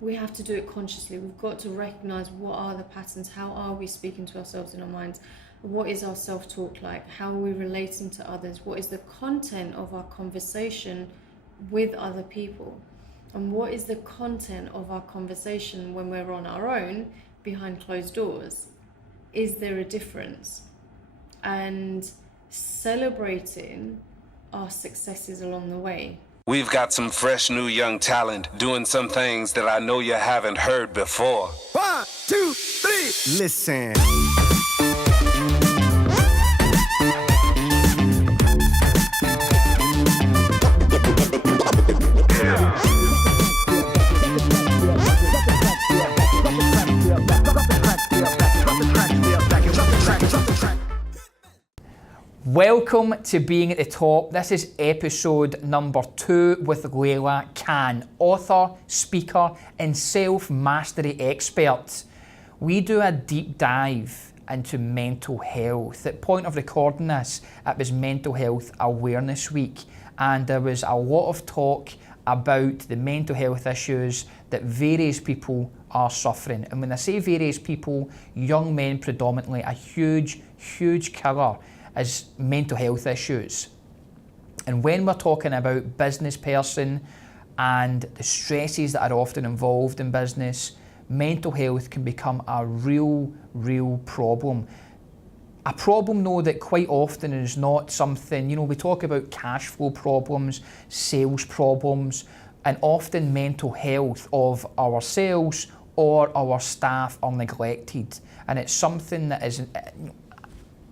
we have to do it consciously. We've got to recognize what are the patterns, how are we speaking to ourselves in our minds, what is our self-talk like, how are we relating to others, what is the content of our conversation with other people, and what is the content of our conversation when we're on our own behind closed doors. Is there a difference? And celebrating our successes along the way. We've got some fresh new young talent doing some things that I know you haven't heard before. 1, 2, 3, listen. Welcome to Being at the Top. This is episode number 2 with Leila Khan, author, speaker, and self-mastery expert. We do a deep dive into mental health. At point of recording this, it was Mental Health Awareness Week, and there was a lot of talk about the mental health issues that various people are suffering. And when I say various people, young men predominantly, a huge killer is mental health issues. And when we're talking about business person and the stresses that are often involved in business, mental health can become a real problem. A problem, though, that quite often is not something, we talk about cash flow problems, sales problems, and often mental health of ourselves or our staff are neglected. And it's something that is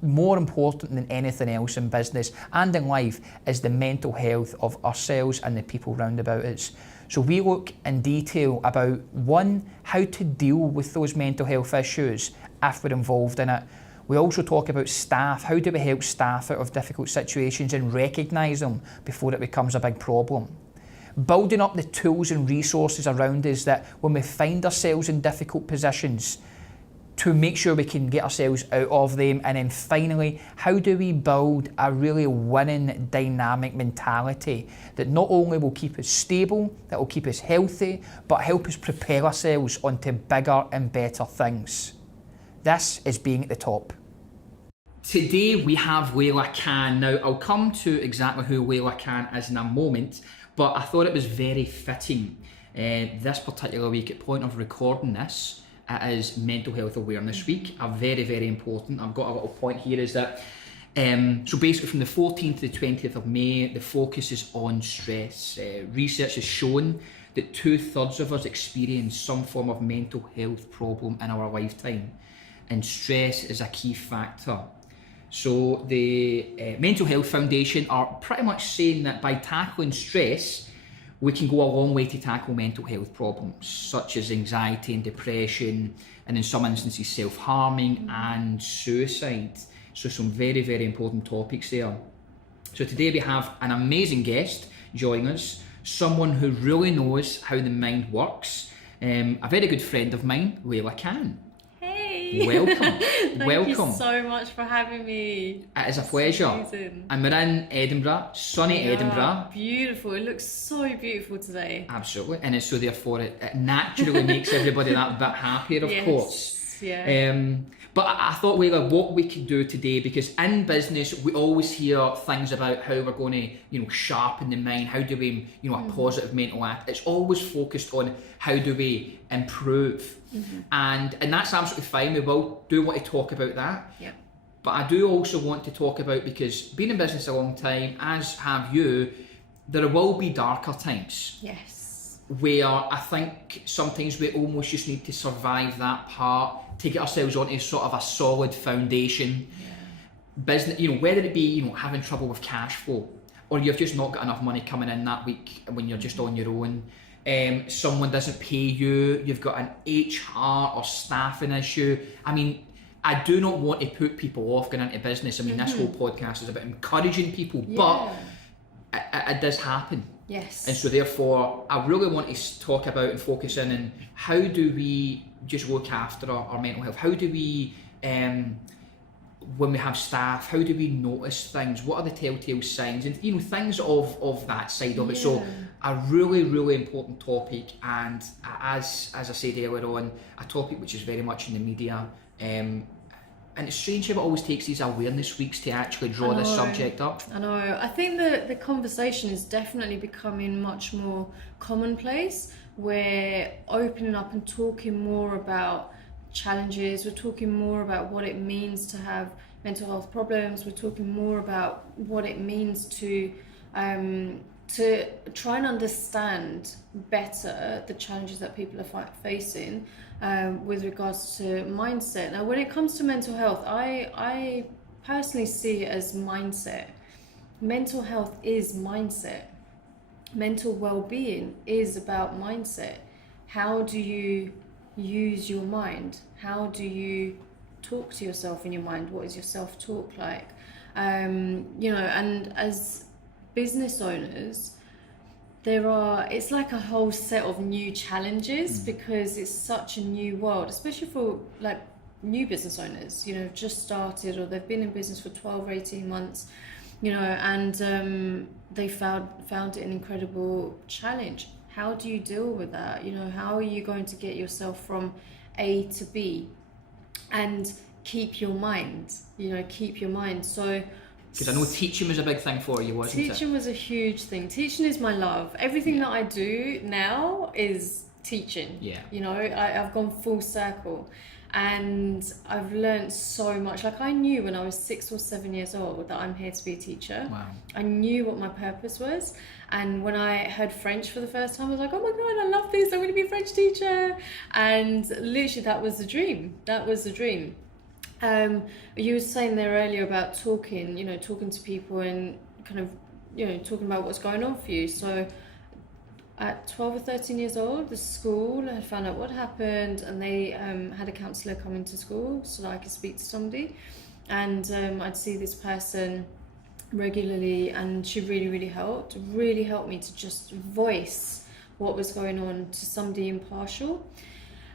more important than anything else in business and in life is the mental health of ourselves and the people round about us. So we look in detail about, one, how to deal with those mental health issues if we're involved in it. We also talk about staff. How do we help staff out of difficult situations and recognise them before it becomes a big problem? Building up the tools and resources around us that when we find ourselves in difficult positions, to make sure we can get ourselves out of them. And then finally, how do we build a really winning dynamic mentality that not only will keep us stable, that will keep us healthy, but help us prepare ourselves onto bigger and better things. This is Being at the Top. Today we have Leila Khan. Now I'll come to exactly who Leila Khan is in a moment, but I thought it was very fitting this particular week at point of recording this. It is Mental Health Awareness Week, a very important. I've got a little point here is that, so basically from the 14th to the 20th of May, the focus is on stress. Research has shown that 2/3 of us experience some form of mental health problem in our lifetime, and stress is a key factor. So the Mental Health Foundation are pretty much saying that by tackling stress, we can go a long way to tackle mental health problems such as anxiety and depression, and in some instances self-harming and suicide. So some very important topics there. So today we have an amazing guest joining us, someone who really knows how the mind works, a very good friend of mine, Leila Khan. Welcome. Thank you so much for having me. It is a pleasure. And we're in Edinburgh, sunny Edinburgh. Beautiful. It looks so beautiful today. Absolutely. And so therefore it naturally makes everybody that bit happier, of course. Yeah. But I thought, Leila, what we could do today, because in business we always hear things about how we're going to, sharpen the mind. How do we, a positive mental act? It's always focused on how do we improve. And that's absolutely fine. We will do want to talk about that. Yep. But I do also want to talk about, because being in business a long time, as have you, there will be darker times. Yes. Where I think sometimes we almost just need to survive that part to get ourselves onto sort of a solid foundation. Business, whether it be, having trouble with cash flow, or you've just not got enough money coming in that week when you're just on your own. Someone doesn't pay you, you've got an HR or staffing issue. I mean, I do not want to put people off going into business. I mean, this whole podcast is about encouraging people, but it does happen. Yes. And so therefore, I really want to talk about and focus in on how do we just look after our mental health? How do we when we have staff, how do we notice things? What are the telltale signs? And things of that side of it. So a really, really important topic, and as I said earlier on, a topic which is very much in the media. And it's strange how it always takes these awareness weeks to actually draw this subject up. I know. I think that the conversation is definitely becoming much more commonplace. We're opening up and talking more about challenges. We're talking more about what it means to have mental health problems. We're talking more about what it means to try and understand better the challenges that people are facing with regards to mindset. Now, when it comes to mental health, I personally see it as mindset. Mental health is mindset. Mental well-being is about mindset. How do you use your mind? How do you talk to yourself in your mind? What is your self-talk like? And as business owners, it's like a whole set of new challenges because it's such a new world, especially for like new business owners, just started, or they've been in business for 12 or 18 months, and they found it an incredible challenge. How do you deal with that? How are you going to get yourself from A to B and keep your mind, So, because I know teaching was a big thing for you, wasn't it? Teaching was a huge thing. Teaching is my love. Everything that I do now is teaching. Yeah. I've gone full circle, and I've learned so much. Like, I knew when I was 6 or 7 years old that I'm here to be a teacher. Wow. I knew what my purpose was. And when I heard French for the first time, I was like, oh my God, I love this. I'm going to be a French teacher. And literally that was the dream. You were saying there earlier about talking to people and kind of, talking about what's going on for you. So at 12 or 13 years old, the school had found out what happened, and they had a counsellor come into school so that I could speak to somebody. And I'd see this person regularly, and she really helped me to just voice what was going on to somebody impartial.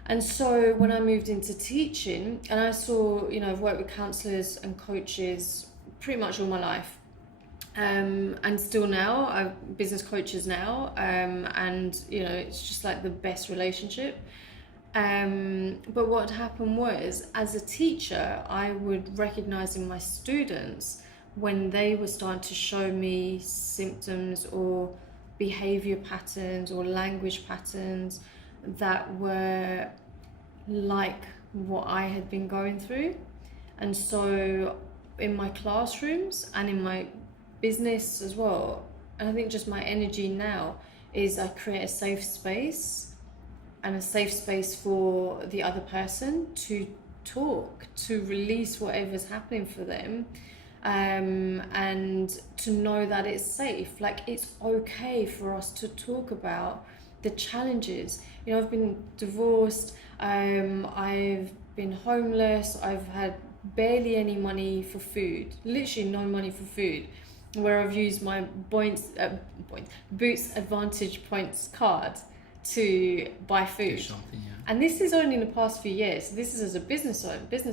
And so when I moved into teaching, and I saw, I've worked with counsellors and coaches pretty much all my life, and still now, I'm business coaches now, and it's just like the best relationship. But what happened was, as a teacher, I would recognise in my students when they were starting to show me symptoms or behaviour patterns or language patterns that were like what I had been going through. And so in my classrooms and in my business as well, and I think just my energy now is I create a safe space, and a safe space for the other person to talk, to release whatever's happening for them, and to know that it's safe. Like, it's okay for us to talk about the challenges. I've been divorced, I've been homeless, I've had barely any money for food, literally no money for food, where I've used my Boots Advantage Points card to buy food. And this is only in the past few years. This is as a business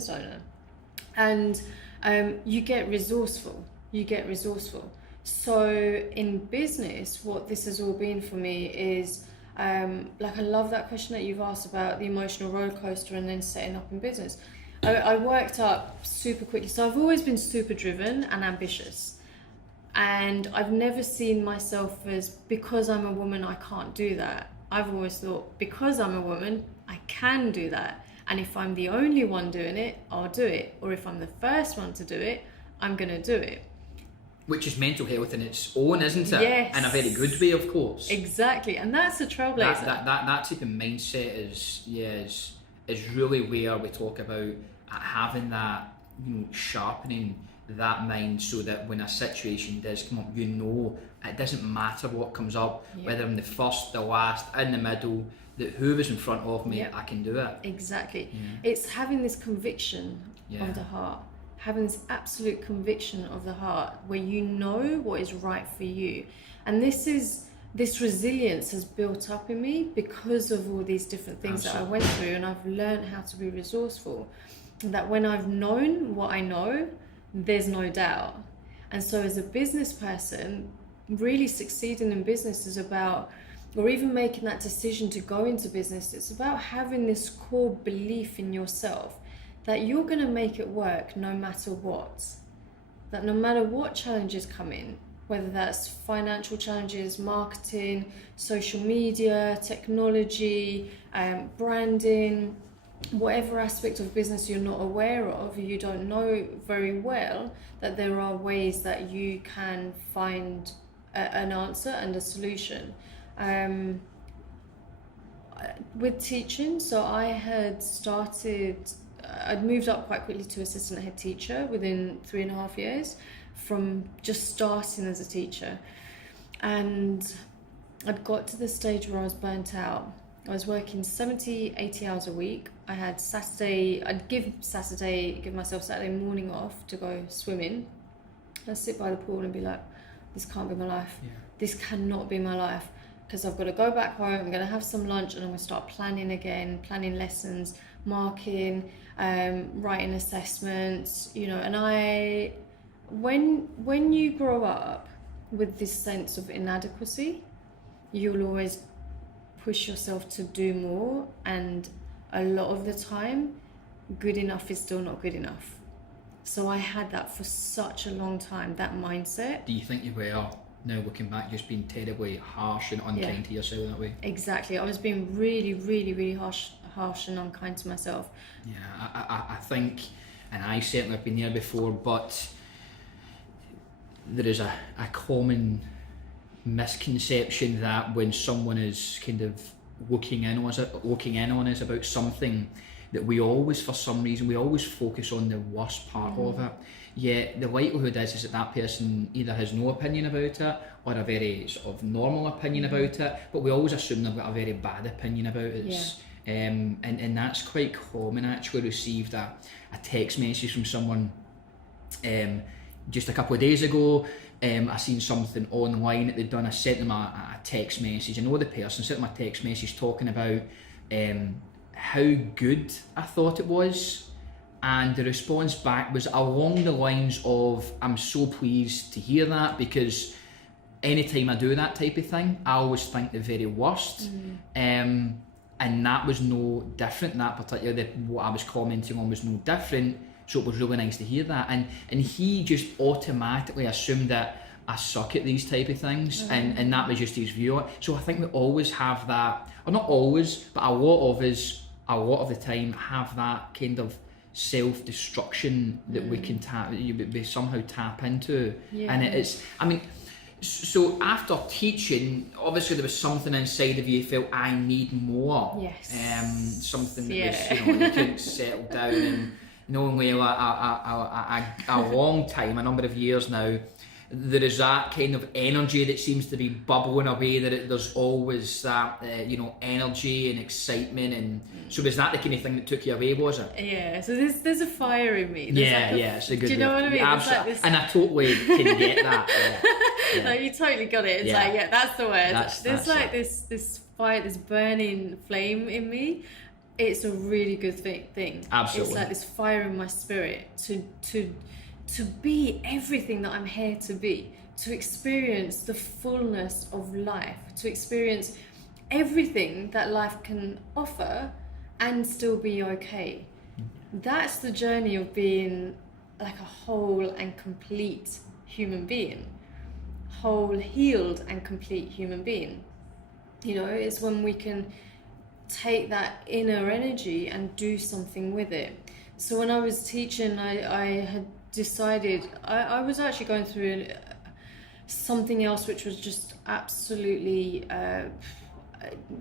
owner. And you get resourceful. So in business, what this has all been for me is, I love that question that you've asked about the emotional roller coaster and then setting up in business. I worked up super quickly. So I've always been super driven and ambitious. And I've never seen myself as, because I'm a woman, I can't do that. I've always thought, because I'm a woman, I can do that. And if I'm the only one doing it, I'll do it. Or if I'm the first one to do it, I'm going to do it. Which is mental health in its own, isn't it? Yes. In a very good way, of course. Exactly. And that's a trailblazer. That type of mindset is really where we talk about having that, sharpening that mind, so that when a situation does come up, it doesn't matter what comes up, whether I'm the first, the last, in the middle, that whoever's in front of me, I can do it. Exactly. It's having this conviction of the heart, having this absolute conviction of the heart, where you know what is right for you. And this resilience has built up in me because of all these different things that I went through, and I've learned how to be resourceful. that when I've known what I know, there's no doubt. And so as a business person, really succeeding in business is about, or even making that decision to go into business, it's about having this core belief in yourself that you're going to make it work no matter what. That no matter what challenges come in, whether that's financial challenges, marketing, social media, technology, branding, whatever aspect of business you're not aware of, you don't know very well, that there are ways that you can find an answer and a solution. With teaching, so I'd moved up quite quickly to assistant head teacher within 3.5 years from just starting as a teacher. And I'd got to the stage where I was burnt out. I was working 70, 80 hours a week. I had I'd give myself Saturday morning off to go swimming. I'd sit by the pool and be like, this can't be my life. Yeah. This cannot be my life, because I've got to go back home, I'm going to have some lunch, and I'm going to start planning again, planning lessons, marking, writing assessments, and when you grow up with this sense of inadequacy, you'll always push yourself to do more, and a lot of the time, good enough is still not good enough. So I had that for such a long time, that mindset. Do you think you were, now looking back, just being terribly harsh and unkind to yourself in that way? Exactly. I was being really, really, really harsh and unkind to myself. Yeah, I think, and I certainly have been there before, but there is a common misconception that when someone is kind of looking in on us about something, that we always, for some reason, we always focus on the worst part of it. Yet the likelihood is that person either has no opinion about it or a very sort of normal opinion about it, but we always assume they've got a very bad opinion about it. Yeah. And that's quite common. I actually received a text message from someone just a couple of days ago. I seen something online that they'd done. I sent them a text message. I know the person, sent them a text message talking about how good I thought it was, and the response back was along the lines of, I'm so pleased to hear that, because anytime I do that type of thing, I always think the very worst. And that was no different. That particular, what I was commenting on was no different. So it was really nice to hear that. And he just automatically assumed that I suck at these type of things, and that was just his view. So I think we always have that, or not always, but a lot of us, a lot of the time, have that kind of self-destruction that we can we somehow tap into. And it's, I mean, so after teaching, obviously there was something inside of you felt, I need more. Yes. Something that was, you couldn't settle down. And knowing Leila a long time, a number of years now, there is that kind of energy that seems to be bubbling away, that there's always that energy and excitement. And so was that the kind of thing that took you away, was it? Yeah, so there's a fire in me. It's a good. Do you know what I mean? Absolutely. Like and I totally can get that. Yeah. No, you totally got it. It's like, that's the word. There's like it. this fire, this burning flame in me. It's a really good thing. Absolutely. It's like this fire in my spirit to be everything that I'm here to be, to experience the fullness of life, to experience everything that life can offer and still be okay. That's the journey of being like a whole and complete human being. Whole, healed and complete human being. It's when we can take that inner energy and do something with it. So when I was teaching, I had decided, I was actually going through something else which was just absolutely,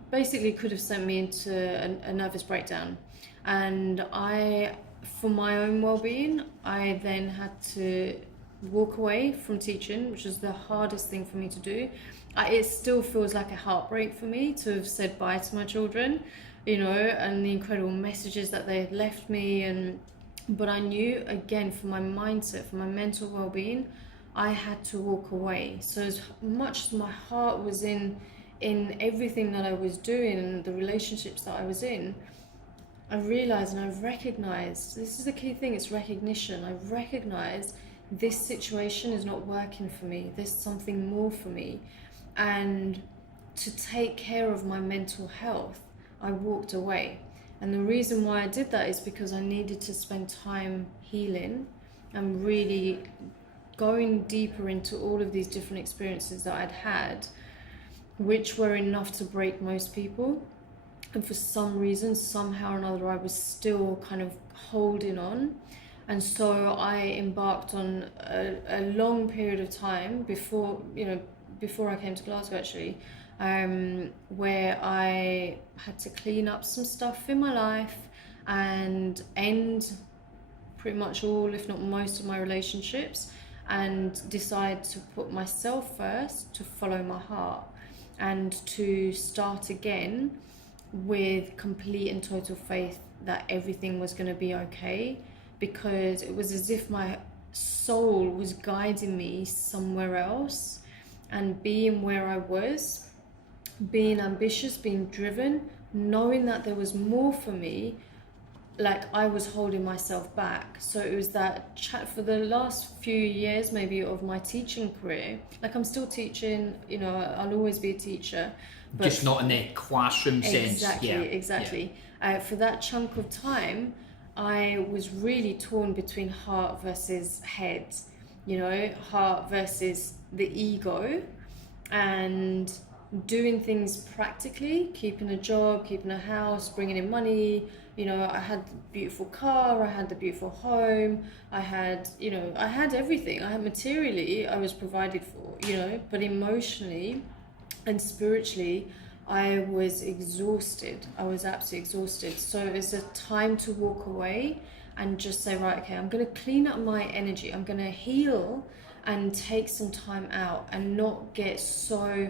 basically could have sent me into a nervous breakdown. And for my own well-being, I then had to walk away from teaching, which was the hardest thing for me to do. It still feels like a heartbreak for me to have said bye to my children, and the incredible messages that they had left me. But I knew, again, for my mindset, for my mental well-being, I had to walk away. So as much as my heart was in everything that I was doing and the relationships that I was in, I realized and I recognized, this is the key thing, it's recognition. I recognized this situation is not working for me. There's something more for me. And to take care of my mental health, I walked away. And the reason why I did that is because I needed to spend time healing and really going deeper into all of these different experiences that I'd had, which were enough to break most people. And for some reason, somehow or another, I was still kind of holding on. And so I embarked on a long period of time before I came to Glasgow, actually, where I had to clean up some stuff in my life and end pretty much all, if not most, of my relationships, and decide to put myself first, to follow my heart, and to start again with complete and total faith that everything was going to be okay, because it was as if my soul was guiding me somewhere else. And being where I was, being ambitious, being driven, knowing that there was more for me, like I was holding myself back. So it was that chat for the last few years maybe of my teaching career. Like I'm still teaching, I'll always be a teacher. But just not in the classroom sense. Exactly. For that chunk of time, I was really torn between heart versus head, heart versus the ego, and doing things practically, keeping a job, keeping a house, bringing in money. I had the beautiful car, I had the beautiful home, I had everything. I had materially, I was provided for, but emotionally and spiritually, I was exhausted. I was absolutely exhausted. So it was a time to walk away and just say, right, okay, I'm going to clean up my energy. I'm going to heal and take some time out and not get so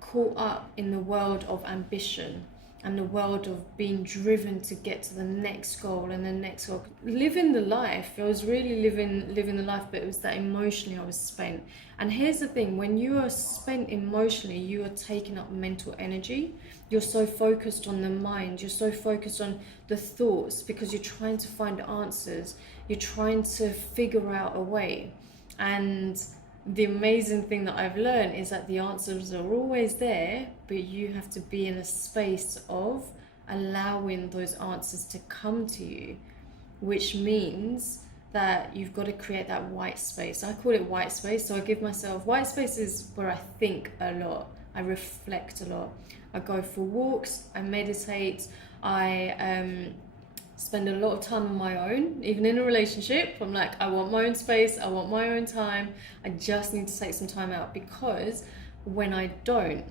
caught up in the world of ambition and the world of being driven to get to the next goal and the next goal. Living the life, I was really living the life, but it was that emotionally I was spent. And here's the thing, when you are spent emotionally, you are taking up mental energy. You're so focused on the mind, you're so focused on the thoughts because you're trying to find answers, you're trying to figure out a way. And the amazing thing that I've learned is that the answers are always there, but you have to be in a space of allowing those answers to come to you, which means that you've got to create that white space. I call it white space. So I give myself, white space is where I think a lot, I reflect a lot, I go for walks, I meditate, I spend a lot of time on my own. Even in a relationship, I'm like, I want my own space, I want my own time, I just need to take some time out, because when I don't,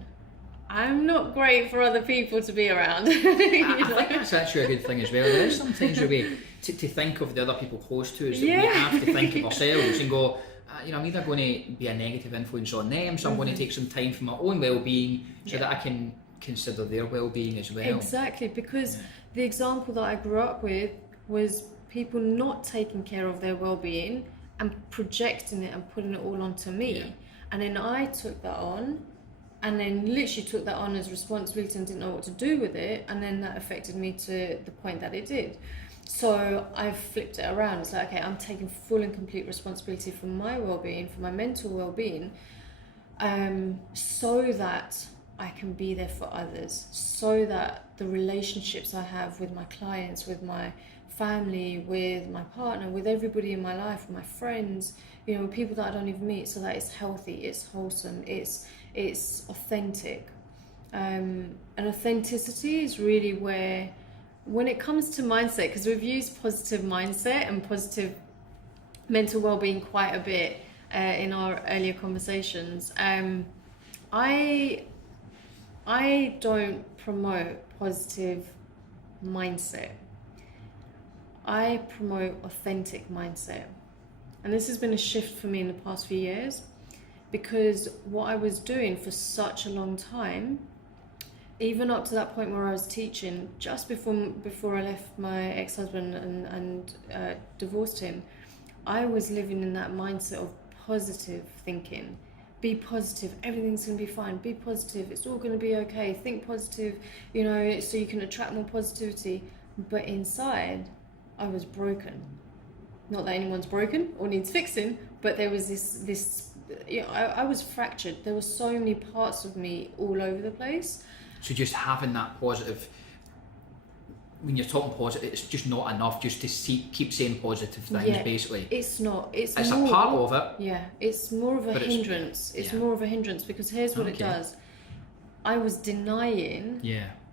I'm not great for other people to be around. I think that's actually a good thing as well. There is sometimes a way to think of the other people close to us, that we have to think of ourselves and go, I'm either going to be a negative influence on them, so I'm going to take some time for my own well-being so that I can consider their well-being as well. Exactly, because the example that I grew up with was people not taking care of their well-being and projecting it and putting it all onto me. Yeah. And then I took that on, and then literally took that on as responsibility and didn't know what to do with it, and then that affected me to the point that it did. So I flipped it around. It's like, okay, I'm taking full and complete responsibility for my well-being, for my mental well-being, so that I can be there for others, so that the relationships I have with my clients, with my family, with my partner, with everybody in my life, with my friends, with people that I don't even meet, so that it's healthy, it's wholesome, it's authentic. And authenticity is really where, when it comes to mindset, because we've used positive mindset and positive mental well-being quite a bit in our earlier conversations, I don't promote positive mindset. I promote authentic mindset. And this has been a shift for me in the past few years, because what I was doing for such a long time, even up to that point where I was teaching, just before I left my ex-husband and divorced him, I was living in that mindset of positive thinking. Be positive, everything's going to be fine, be positive, it's all going to be okay, think positive, so you can attract more positivity. but inside I was broken. Not that anyone's broken or needs fixing, but there was this I was fractured. There were so many parts of me all over the place. So just having that positive, when you're talking positive, it's just not enough just to keep saying positive things, basically. It's not. It's more, a part of it. Yeah, it's more of a hindrance. It's more of a hindrance because here's what it does. I was denying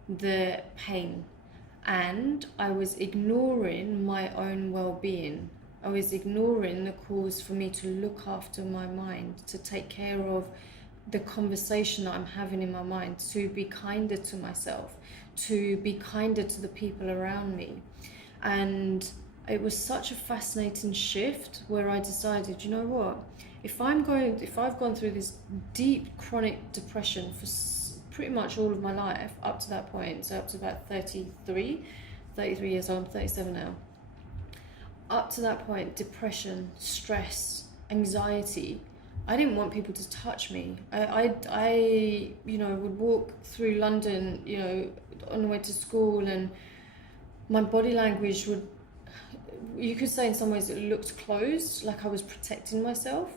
the pain, and I was ignoring my own well-being. I was ignoring the calls for me to look after my mind, to take care of the conversation that I'm having in my mind, to be kinder to myself, to be kinder to the people around me. And it was such a fascinating shift where I decided, you know what, if I've gone through this deep chronic depression for pretty much all of my life up to that point, so up to about 33 years old, I'm 37 now. Up to that point, depression, stress, anxiety, I didn't want people to touch me. I would walk through London, on the way to school, and my body language you could say in some ways it looked closed, like I was protecting myself.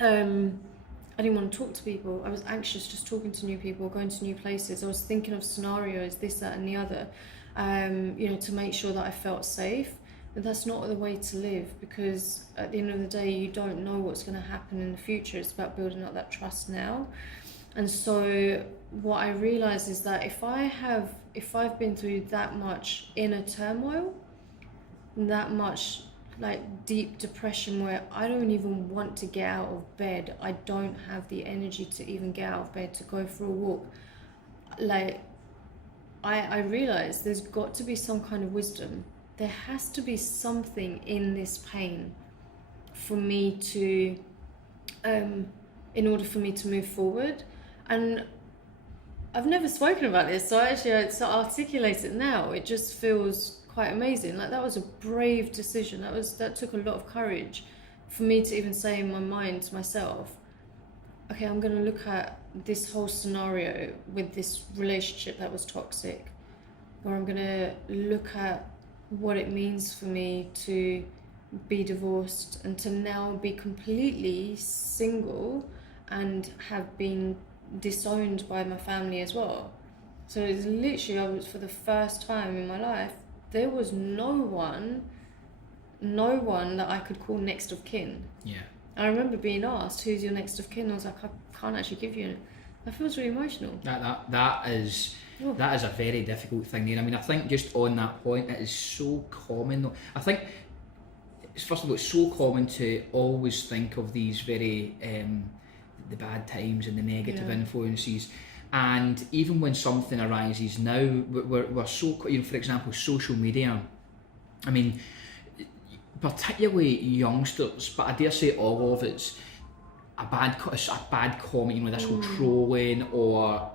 I didn't want to talk to people. I was anxious just talking to new people, going to new places. I was thinking of scenarios, this, that, and the other, to make sure that I felt safe. But that's not the way to live, because at the end of the day, you don't know what's going to happen in the future. It's about building up that trust now. And so what I realized is that if I've been through that much inner turmoil, that much like deep depression where I don't even want to get out of bed, I don't have the energy to even get out of bed to go for a walk, like I realized there's got to be some kind of wisdom. There has to be something in this pain for me to, in order for me to move forward. And I've never spoken about this, so actually to articulate it now, it just feels quite amazing. Like that was a brave decision. That took a lot of courage for me to even say in my mind to myself, okay, I'm going to look at this whole scenario with this relationship that was toxic, or I'm going to look at what it means for me to be divorced and to now be completely single and have been disowned by my family as well. So it's literally, for the first time in my life, there was no one that I could call next of kin. Yeah. I remember being asked, who's your next of kin? I was like, I can't actually give you. That feels really emotional. That is a very difficult thing there. I mean, I think just on that point, it is so common though. I think, first of all, it's so common to always think of these very, the bad times and the negative influences. And even when something arises now, we're so, for example, social media. I mean, particularly youngsters, but I dare say all of it's a bad comment, this whole trolling or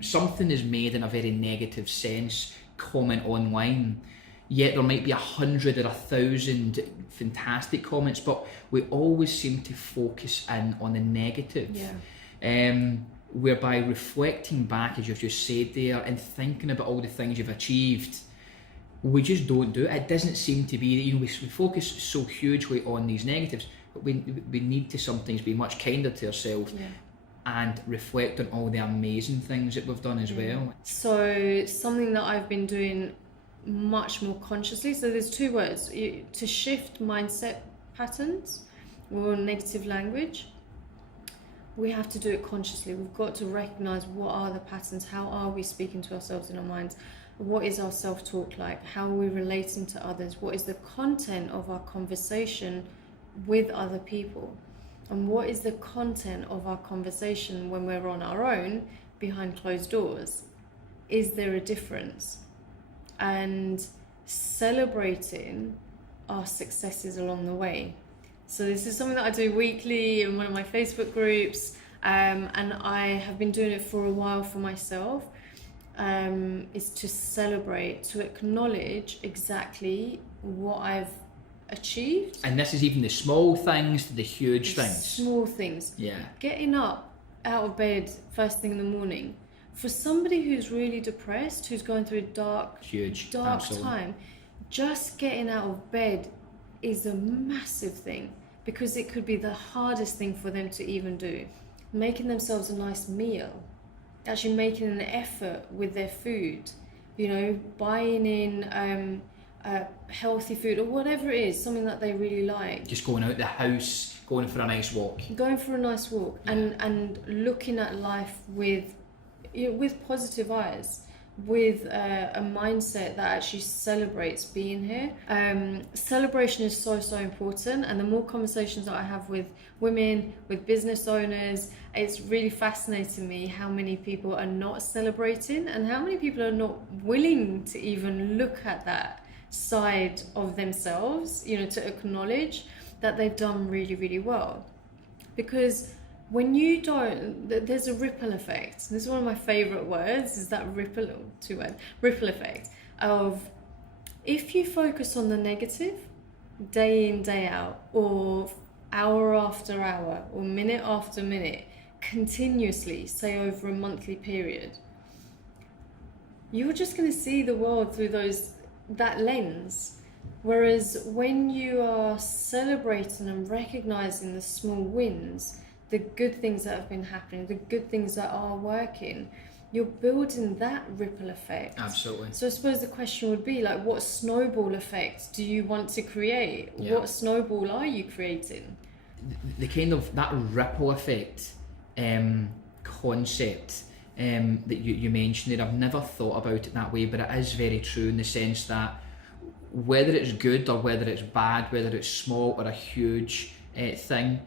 something is made in a very negative sense, comment online. Yet there might be 100 or 1,000 fantastic comments, but we always seem to focus in on the negative. Whereby reflecting back, as you've just said there, and thinking about all the things you've achieved, we just don't do it. It doesn't seem to be, we focus so hugely on these negatives, but we need to sometimes be much kinder to ourselves and reflect on all the amazing things that we've done as well. So something that I've been doing much more consciously, so there's two words, to shift mindset patterns or negative language. We have to do it consciously. We've got to recognize what are the patterns, how are we speaking to ourselves in our minds, what is our self-talk like, how are we relating to others, what is the content of our conversation with other people, and what is the content of our conversation when we're on our own behind closed doors. Is there a difference? And celebrating our successes along the way. So this is something that I do weekly in one of my Facebook groups, and I have been doing it for a while for myself, is to celebrate, to acknowledge exactly what I've achieved. And this is even the small things to the huge things. Small things. Yeah. Getting up out of bed first thing in the morning. For somebody who's really depressed, who's going through a dark Absolutely. time, just getting out of bed is a massive thing, because it could be the hardest thing for them to even do. Making themselves a nice meal, actually making an effort with their food, buying in healthy food or whatever it is, something that they really like. Just going out the house, going for a nice walk. And looking at life with positive eyes, with a mindset that actually celebrates being here. Celebration is so important, and the more conversations that I have with women, with business owners, it's really fascinating me how many people are not celebrating and how many people are not willing to even look at that side of themselves, to acknowledge that they've done really, really well. Because when you don't, there's a ripple effect. This is one of my favorite words, is that ripple effect of, if you focus on the negative day in, day out, or hour after hour, or minute after minute, continuously, say over a monthly period, you're just going to see the world through that lens. Whereas when you are celebrating and recognizing the small wins, the good things that have been happening, the good things that are working, you're building that ripple effect. Absolutely. So I suppose the question would be, like, what snowball effect do you want to create? Yeah. What snowball are you creating? The kind of that ripple effect concept that you mentioned there, I've never thought about it that way, but it is very true, in the sense that whether it's good or whether it's bad, whether it's small or a huge thing,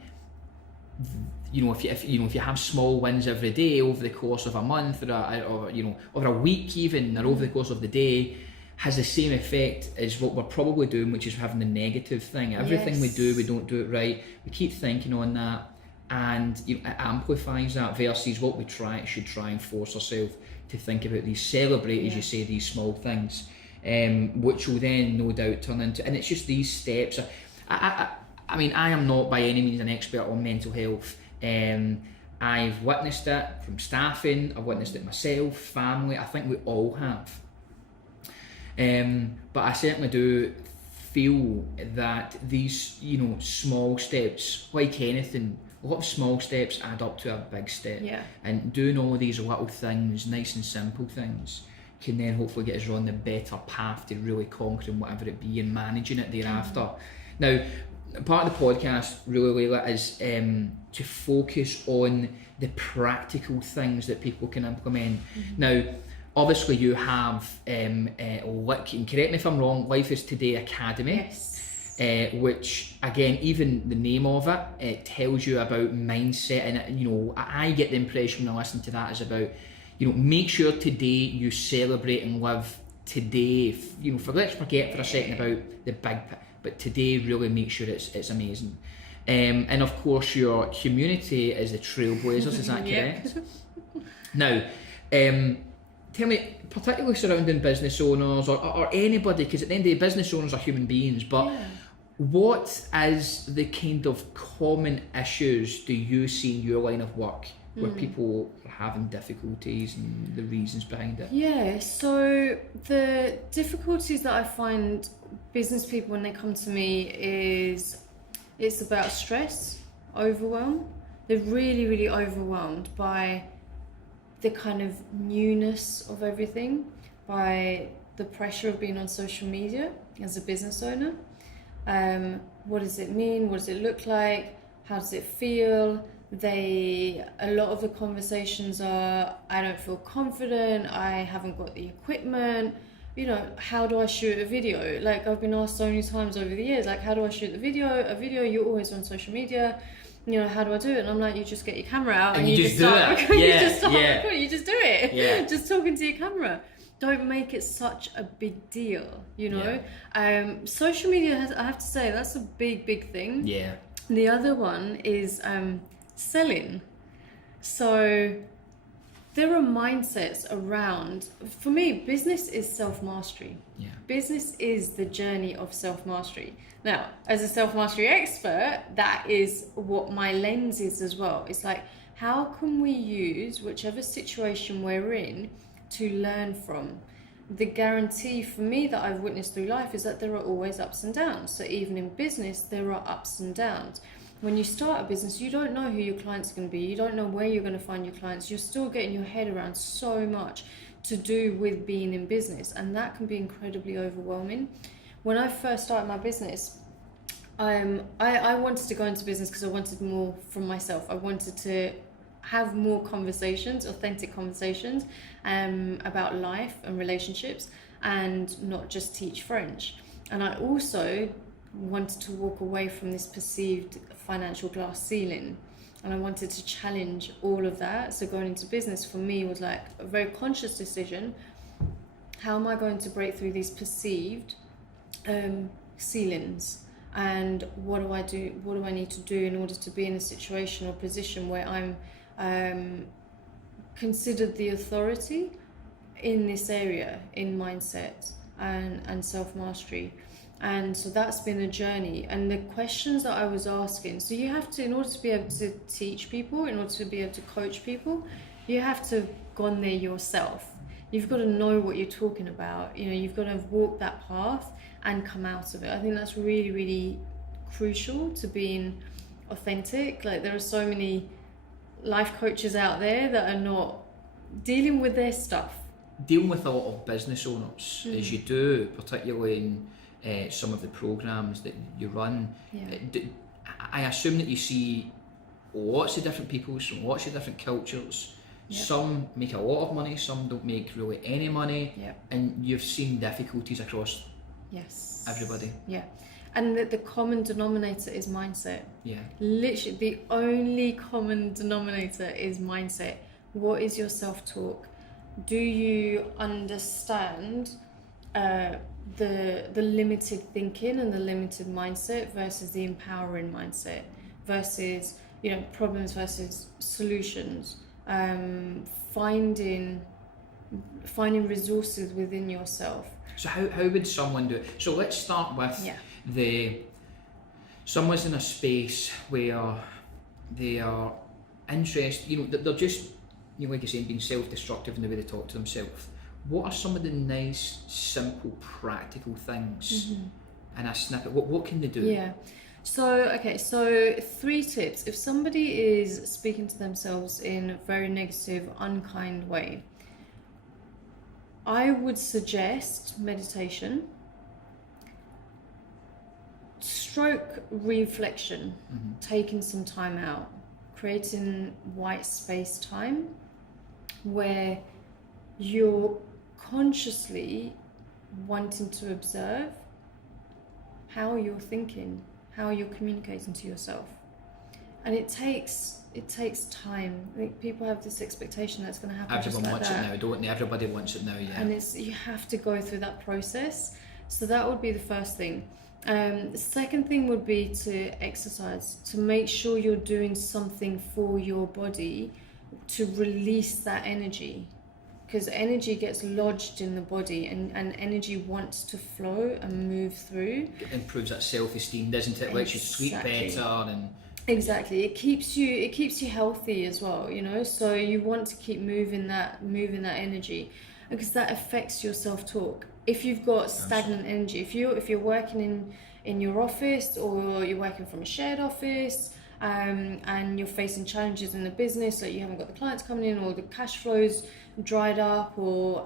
if you have small wins every day over the course of a month, or over a week even, or over the course of the day, has the same effect as what we're probably doing, which is having the negative thing. Everything we do, we don't do it right. We keep thinking on that, and it amplifies that, versus what we should try and force ourselves to think about these, celebrate, as you say, these small things, which will then no doubt turn into, and it's just these steps. I mean, I am not by any means an expert on mental health. I've witnessed it from staffing, I've witnessed it myself, family, I think we all have. But I certainly do feel that these, small steps, like anything, a lot of small steps add up to a big step. Yeah. And doing all of these little things, nice and simple things, can then hopefully get us on the better path to really conquering whatever it be and managing it thereafter. Now, part of the podcast, really, Leila, is to focus on the practical things that people can implement. Now, obviously you have, and correct me if I'm wrong, Life is Today Academy. Yes. Which, again, even the name of it tells you about mindset, and I get the impression when I listen to that is about, make sure today you celebrate and live today. Let's forget for a second about the big, but today really make sure it's amazing. And of course your community is the Trailblazers, is that correct? Now, tell me, particularly surrounding business owners or anybody, because at the end of the day, business owners are human beings, but what is the kind of common issues do you see in your line of work where people are having difficulties and the reasons behind it? Yeah, so the difficulties that I find business people when they come to me is, it's about stress, overwhelm. They're really, really overwhelmed by the kind of newness of everything, by the pressure of being on social media as a business owner. What does it mean? What does it look like? How does it feel? A lot of the conversations are, I don't feel confident, I haven't got the equipment, how do I shoot a video? Like, I've been asked so many times over the years, like, how do I shoot a video? You're always on social media, how do I do it? And I'm like, you just get your camera out and you just start recording. You just do it. Yeah. Just talking to your camera. Don't make it such a big deal, Social media I have to say, that's a big, big thing. Yeah. The other one is selling. So there are mindsets around, for me, business is self-mastery. Yeah. Business is the journey of self-mastery. Now, as a self-mastery expert, that is what my lens is as well. It's like, How can we use whichever situation we're in to learn from? The guarantee for me that I've witnessed through life is that there are always ups and downs. So even in business, there are ups and downs. When you start a business, you don't know who your clients are going to be. You don't know where you're going to find your clients. You're still getting your head around so much to do with being in business, and that can be incredibly overwhelming. When I first started my business, I wanted to go into business because I wanted more from myself. I wanted to have more conversations, authentic conversations about life and relationships, and not just teach French. And I also wanted to walk away from this perceived financial glass ceiling, and I wanted to challenge all of that. So going into business for me was like a very conscious decision. How am I going to break through these perceived ceilings, and what do I do? What do I need to do in order to be in a situation or position where I'm considered the authority in this area, in mindset and self-mastery? And so that's been a journey. And the questions that I was asking, so you have to, in order to be able to teach people, in order to be able to coach people, you have to have gone there yourself. You've got to know what you're talking about. You know, you've got to have walked that path and come out of it. I think that's really, really crucial to being authentic. Like, there are so many life coaches out there that are not dealing with their stuff. Dealing with a lot of business owners, as you do, particularly in some of the programs that you run. Yeah. I assume that you see lots of different people from lots of different cultures. Yep. Some make a lot of money, some don't make really any money. Yep. And you've seen difficulties across everybody. Yeah. And the common denominator is mindset. Yeah. Literally, the only common denominator is mindset. What is your self-talk? Do you understand the limited thinking and the limited mindset versus the empowering mindset, versus, you know, problems versus solutions, finding resources within yourself. So how would someone do it? So let's start with someone's in a space where they are interested, you know, they're just, you know, like you're saying, being self-destructive in the way they talk to themselves. What are some of the nice, simple, practical things in a snippet? What can they do? Yeah. So 3 tips. If somebody is speaking to themselves in a very negative, unkind way, I would suggest meditation, stroke reflection, taking some time out, creating white space time where you're consciously wanting to observe how you're thinking, how you're communicating to yourself. And it takes time. I think people have this expectation that's going to happen. Everyone just like wants that. it now, don't they? Everybody wants it now, yeah. And you have to go through that process. So that would be the first thing. The second thing would be to exercise, to make sure you're doing something for your body to release that energy. Because energy gets lodged in the body, and energy wants to flow and move through. It improves that self-esteem, doesn't it? Lets you sleep better and... Exactly. It keeps you healthy as well, you know. So you want to keep moving that energy, because that affects your self-talk. If you've got stagnant energy, if you're working in your office, or you're working from a shared office, and you're facing challenges in the business, like you haven't got the clients coming in, or the cash flows dried up, or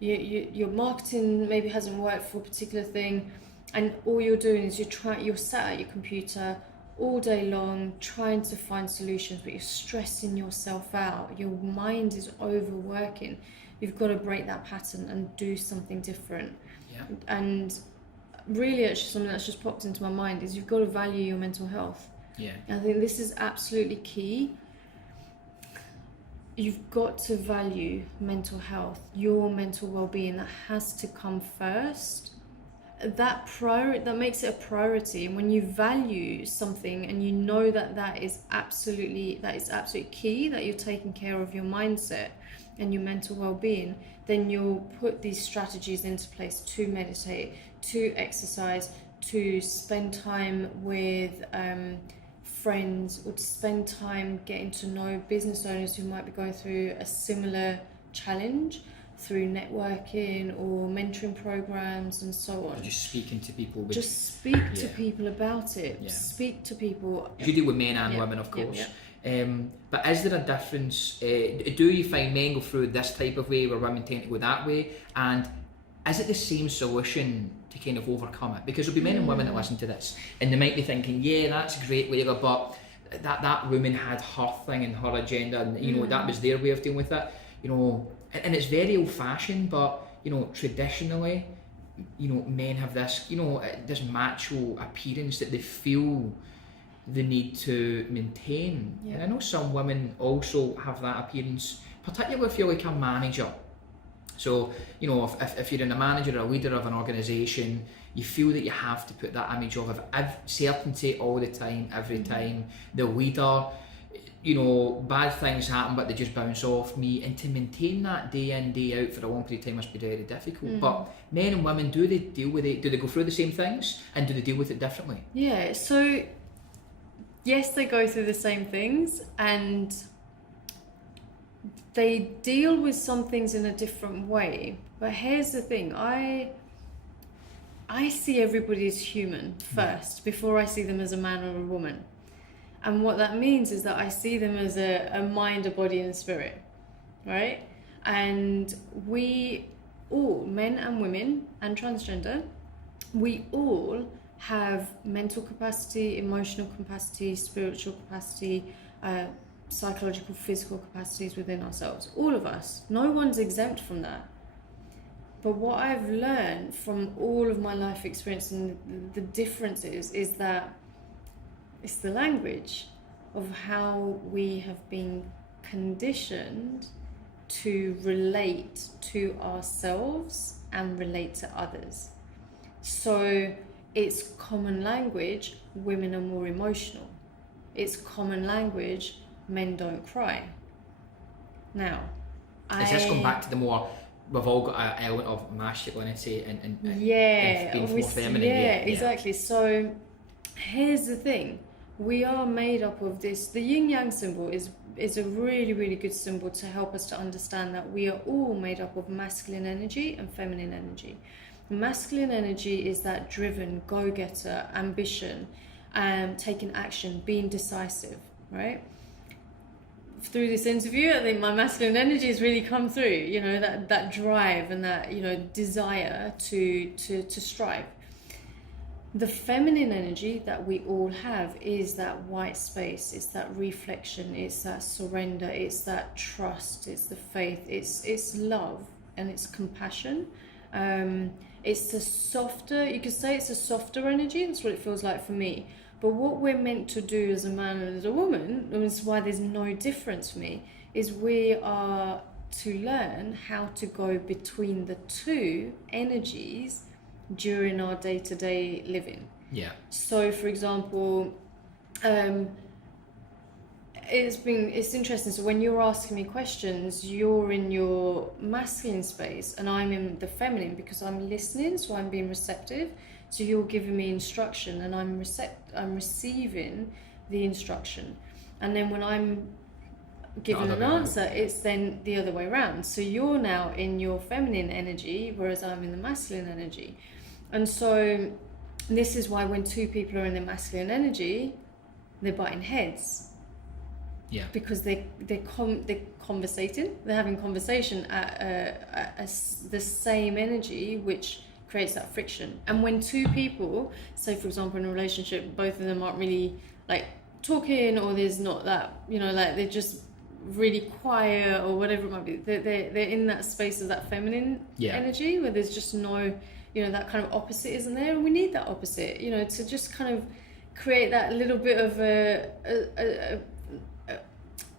your marketing maybe hasn't worked for a particular thing, and all you're doing is you're sat at your computer all day long trying to find solutions, but you're stressing yourself out, your mind is overworking. You've got to break that pattern and do something different. And really, actually, something that's just popped into my mind is you've got to value your mental health. I think this is absolutely key. You've got to value mental health, your mental well-being. That has to come first. That makes it a priority. And when you value something and you know that is absolutely key, that you're taking care of your mindset and your mental well-being, then you'll put these strategies into place to meditate, to exercise, to spend time with friends, or to spend time getting to know business owners who might be going through a similar challenge through networking or mentoring programs and so on. Just speaking to people. Just speak to people about it. Yeah. Speak to people. You deal with men and women, of course. But is there a difference? Do you find men go through this type of way where women tend to go that way? And is it the same solution to kind of overcome it? Because there'll be men and women that listen to this and they might be thinking, yeah, that's great, Leila, but that woman had her thing and her agenda, and you know that was their way of dealing with it. You know, and it's very old-fashioned, but you know, traditionally, you know, men have this, you know, this macho appearance that they feel the need to maintain. Yeah. And I know some women also have that appearance, particularly if you're like a manager. So, you know, if you're a manager or a leader of an organisation, you feel that you have to put that image of certainty all the time, every time. The leader, you know, bad things happen but they just bounce off me, and to maintain that day in, day out for a long period of time must be very difficult. But men and women, do they deal with it? Do they go through the same things, and do they deal with it differently? Yeah, so yes, they go through the same things, and they deal with some things in a different way. But here's the thing, I see everybody as human first before I see them as a man or a woman. And what that means is that I see them as a mind, a body and a spirit, right? And we all, men and women and transgender, we all have mental capacity, emotional capacity, spiritual capacity, psychological, physical capacities within ourselves. All of us. No one's exempt from that. But what I've learned from all of my life experience and the differences is that it's the language of how we have been conditioned to relate to ourselves and relate to others. So it's common language, women are more emotional. It's common language, men don't cry. Now, Is this going back to the more, we've all got an element of masculinity and being more feminine? Yeah, exactly. So here's the thing, we are made up of this. The yin-yang symbol is a really, really good symbol to help us to understand that we are all made up of masculine energy and feminine energy. Masculine energy is that driven, go-getter, ambition, taking action, being decisive, right? Through this interview, I think my masculine energy has really come through, you know, that drive and that, you know, desire to strive. The feminine energy that we all have is that white space, it's that reflection, it's that surrender, it's that trust, it's the faith, it's love and it's compassion. It's a softer, you could say it's a softer energy, that's what it feels like for me. But what we're meant to do as a man and as a woman, and this is why there's no difference for me, is we are to learn how to go between the two energies during our day-to-day living. Yeah. So for example, it's interesting. So when you're asking me questions, you're in your masculine space and I'm in the feminine because I'm listening, so I'm being receptive. So you're giving me instruction and I'm receiving the instruction. And then when I'm given an answer, it's then the other way around. So you're now in your feminine energy, whereas I'm in the masculine energy. And so this is why when two people are in their masculine energy, they're butting heads. Yeah. Because they're conversating, they're having conversation at the same energy, which creates that friction. And when two people, say for example in a relationship, both of them aren't really like talking, or there's not that, you know, like they're just really quiet or whatever it might be, they're in that space of that feminine energy where there's just no, you know, that kind of opposite isn't there, and we need that opposite, you know, to just kind of create that little bit of a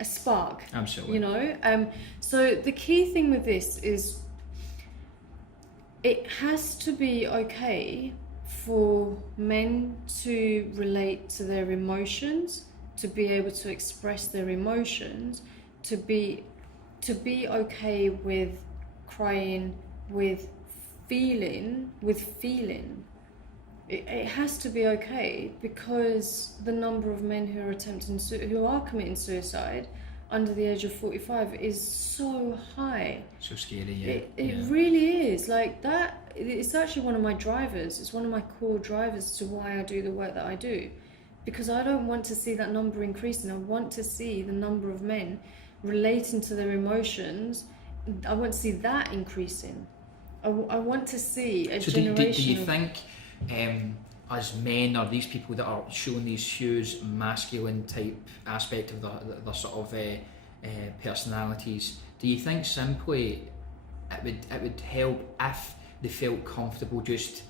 spark. Absolutely. You know, so the key thing with this is it has to be okay for men to relate to their emotions, to be able to express their emotions, to be okay with crying, with feeling, it has to be okay, because the number of men who are committing suicide under the age of 45 is so high. So scary, yeah. It really is. Like that, it's actually one of my drivers. It's one of my core drivers to why I do the work that I do. Because I don't want to see that number increasing. I want to see the number of men relating to their emotions. I want to see that increasing. I want to see a generation. Do you think, as men, or these people that are showing these huge masculine type aspect of the sort of personalities, do you think simply it would help if they felt comfortable just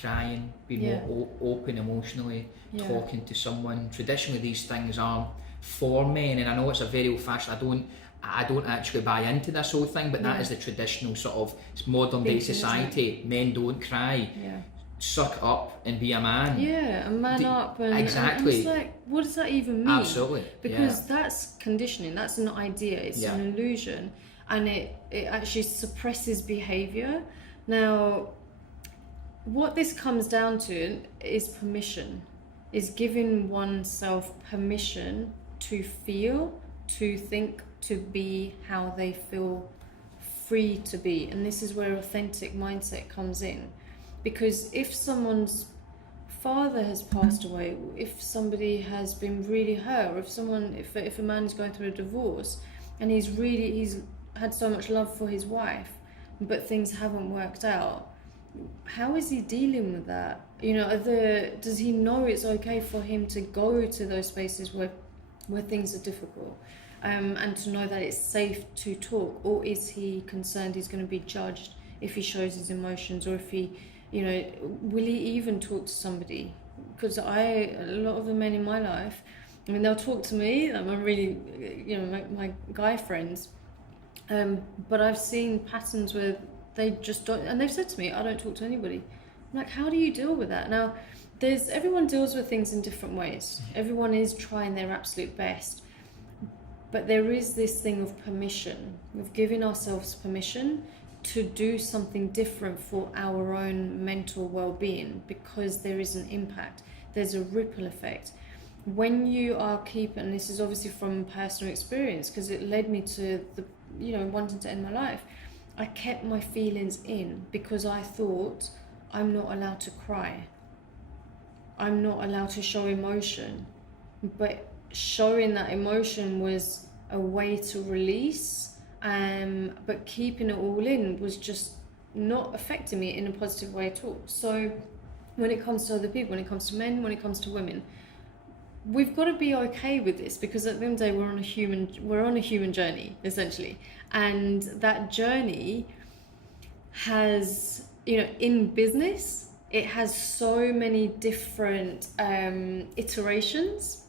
crying, being more open emotionally, talking to someone? Traditionally these things are for men, and I know it's a very old fashioned, I don't actually buy into this whole thing, but that is the traditional sort of modern day society. Men don't cry. Suck up and be a man. And man up. And exactly. And it's like, what does that even mean? Absolutely. Because that's conditioning. That's an idea. It's an illusion, and it actually suppresses behavior. Now, what this comes down to is permission. Is giving oneself permission to feel, to think, to be how they feel free to be. And this is where authentic mindset comes in. Because if someone's father has passed away, if somebody has been really hurt, or if a man is going through a divorce and he's had so much love for his wife, but things haven't worked out, how is he dealing with that? You know, does he know it's okay for him to go to those spaces where things are difficult, and to know that it's safe to talk? Or is he concerned he's going to be judged if he shows his emotions, or if he, you know, will he even talk to somebody? Because a lot of the men in my life, I mean, they'll talk to me, I'm really, you know, my guy friends, but I've seen patterns where they just don't, and they've said to me, I don't talk to anybody. I'm like, how do you deal with that? Now, everyone deals with things in different ways. Everyone is trying their absolute best. But there is this thing of permission, of giving ourselves permission to do something different for our own mental well-being, because there is an impact. There's a ripple effect. When you are and this is obviously from personal experience, because it led me to wanting to end my life. I kept my feelings in because I thought, I'm not allowed to cry. I'm not allowed to show emotion. But showing that emotion was a way to release, but keeping it all in was just not affecting me in a positive way at all. So when it comes to other people, when it comes to men, when it comes to women, we've got to be okay with this, because at the end of the day, we're on a human journey, essentially. And that journey has, in business, it has so many different iterations.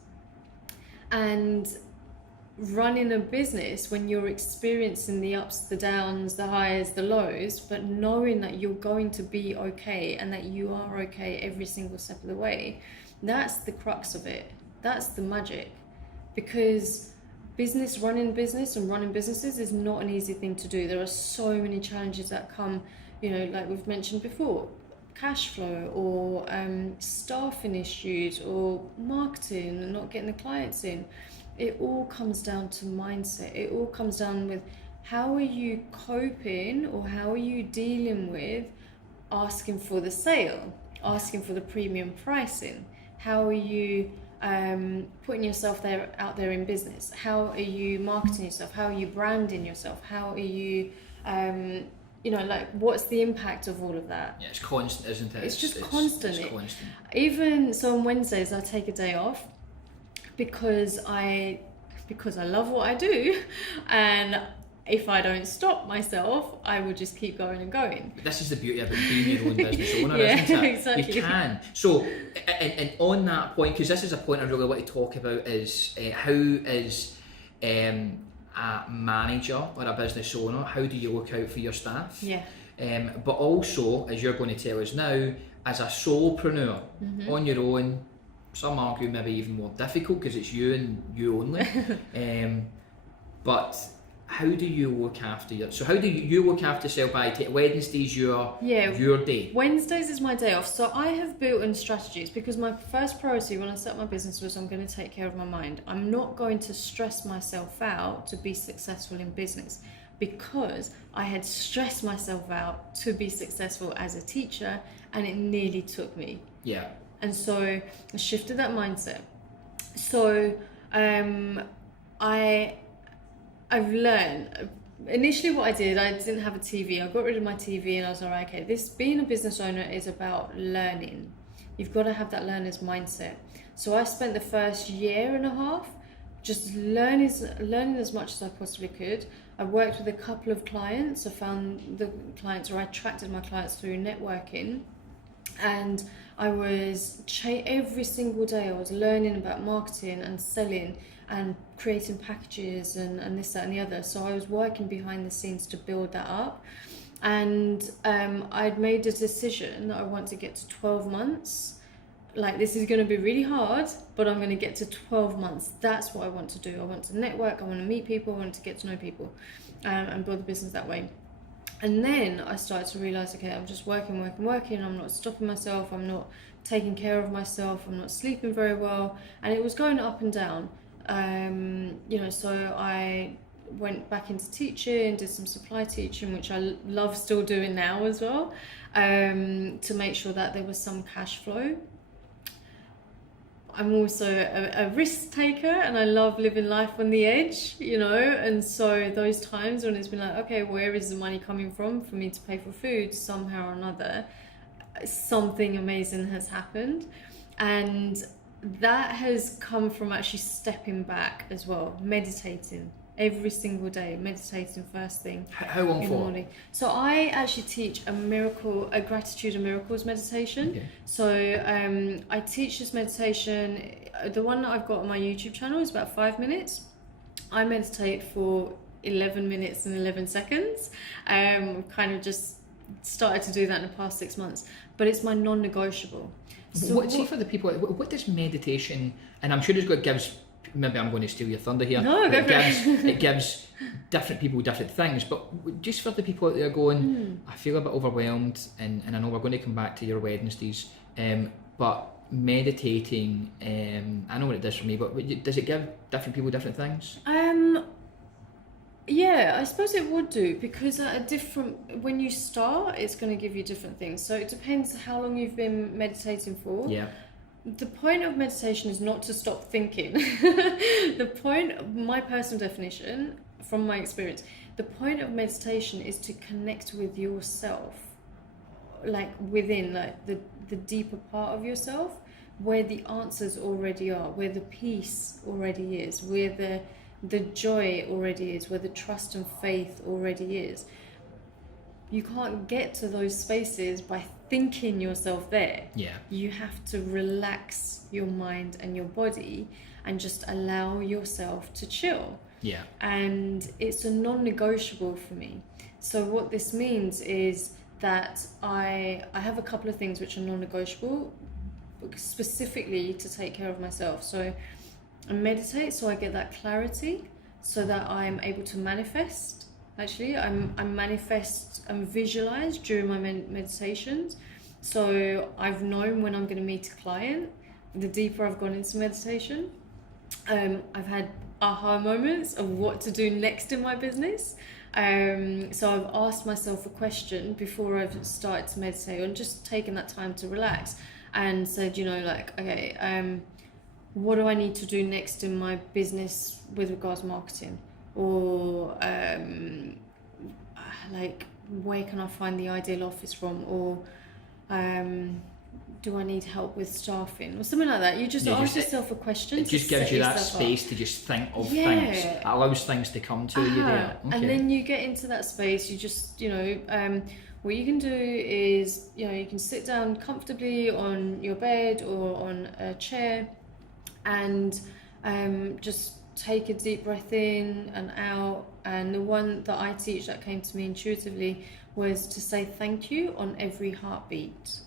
And running a business, when you're experiencing the ups, the downs, the highs, the lows, but knowing that you're going to be okay and that you are okay every single step of the way, that's the crux of it. That's the magic. Because running business and running businesses is not an easy thing to do. There are so many challenges that come, like we've mentioned before, cash flow, or staffing issues, or marketing and not getting the clients in. It all comes down to mindset. It all comes down with how are you coping, or how are you dealing with asking for the sale, asking for the premium pricing. How are you putting yourself out there in business? How are you marketing yourself? How are you branding yourself? How are you, what's the impact of all of that? Yeah, it's constant, isn't it? It's just constant. It's constant. Even so, on Wednesdays I take a day off because I love what I do, and if I don't stop myself, I will just keep going and going. But this is the beauty about being your own business owner, isn't it? Exactly. You can. So, and on that point, because this is a point I really want to talk about, is how is a manager or a business owner, how do you look out for your staff? Yeah. But also, as you're going to tell us now, as a solopreneur, on your own, some argue maybe even more difficult because it's you and you only. But how do you look after how do you look after yourself by Wednesdays your day? Wednesdays is my day off. So I have built in strategies because my first priority when I set my business was I'm going to take care of my mind. I'm not going to stress myself out to be successful in business, because I had stressed myself out to be successful as a teacher, and it nearly took me. Yeah. And so I shifted that mindset. So I've learned, initially what I did, I didn't have a TV. I got rid of my TV and I was like, okay, being a business owner is about learning. You've got to have that learner's mindset. So I spent the first year and a half just learning as much as I possibly could. I worked with a couple of clients. I found the clients, or I attracted my clients through networking. And I was, every single day I was learning about marketing and selling and creating packages and this, that and the other. So I was working behind the scenes to build that up. And I'd made a decision that I want to get to 12 months. Like, this is going to be really hard, but I'm going to get to 12 months. That's what I want to do. I want to network, I want to meet people, I want to get to know people, and build a business that way. And then I started to realize, okay, I'm just working. I'm not stopping myself. I'm not taking care of myself. I'm not sleeping very well. And it was going up and down. So I went back into teaching, did some supply teaching, which I love still doing now as well, to make sure that there was some cash flow. I'm also a risk taker, and I love living life on the edge, and so those times when it's been like, okay, where is the money coming from for me to pay for food, somehow or another, something amazing has happened. And that has come from actually stepping back as well, meditating every single day, meditating first thing. How long in for? The morning. So I actually teach a gratitude and miracles meditation. Okay. So I teach this meditation. The one that I've got on my YouTube channel is about 5 minutes. I meditate for 11 minutes and 11 seconds. Kind of just started to do that in the past 6 months, but it's my non-negotiable. So see, for the people, what does meditation, and I'm sure it gives, maybe I'm going to steal your thunder here, no, go for it. It gives different people different things, but just for the people out there going, I feel a bit overwhelmed, and I know we're going to come back to your Wednesdays, but meditating, I know what it does for me, but does it give different people different things? Yeah, I suppose it would do, because when you start, it's going to give you different things. So it depends how long you've been meditating for. Yeah. The point of meditation is not to stop thinking. My personal definition, from my experience, the point of meditation is to connect with yourself, like within, like the deeper part of yourself, where the answers already are, where the peace already is, where the joy already is, where the trust and faith already is. You can't get to those spaces by thinking yourself there. Yeah. You have to relax your mind and your body and just allow yourself to chill. Yeah. And it's a non-negotiable for me. So what this means is that I have a couple of things which are non-negotiable, specifically to take care of myself. So I meditate, so I get that clarity, so that I'm able to manifest. Actually, I manifest and visualize during my meditations. So I've known when I'm going to meet a client, the deeper I've gone into meditation. I've had aha moments of what to do next in my business. So I've asked myself a question before I've started to meditate, and just taken that time to relax and said, okay, what do I need to do next in my business with regards to marketing? Or where can I find the ideal office from? Or do I need help with staffing? Or something like that. You just ask yourself a question. It just gives you that space to just think of things. It allows things to come to you there. Okay. And then you get into that space, you just, what you can do is, you can sit down comfortably on your bed or on a chair, and just take a deep breath in and out. And the one that I teach that came to me intuitively was to say thank you on every heartbeat.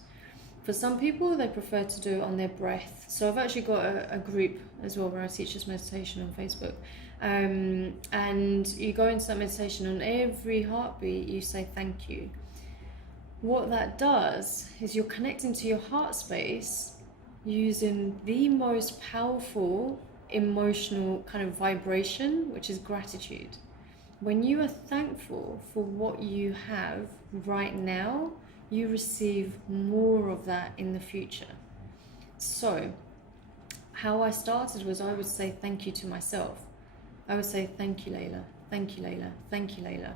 For some people, they prefer to do it on their breath. So I've actually got a group as well where I teach this meditation on Facebook. And you go into that meditation, on every heartbeat, you say thank you. What that does is you're connecting to your heart space using the most powerful emotional kind of vibration, which is gratitude. When you are thankful for what you have right now, you receive more of that in the future. So how I started was I would say thank you to myself. I would say thank you, Leila, thank you, Leila, thank you, Leila,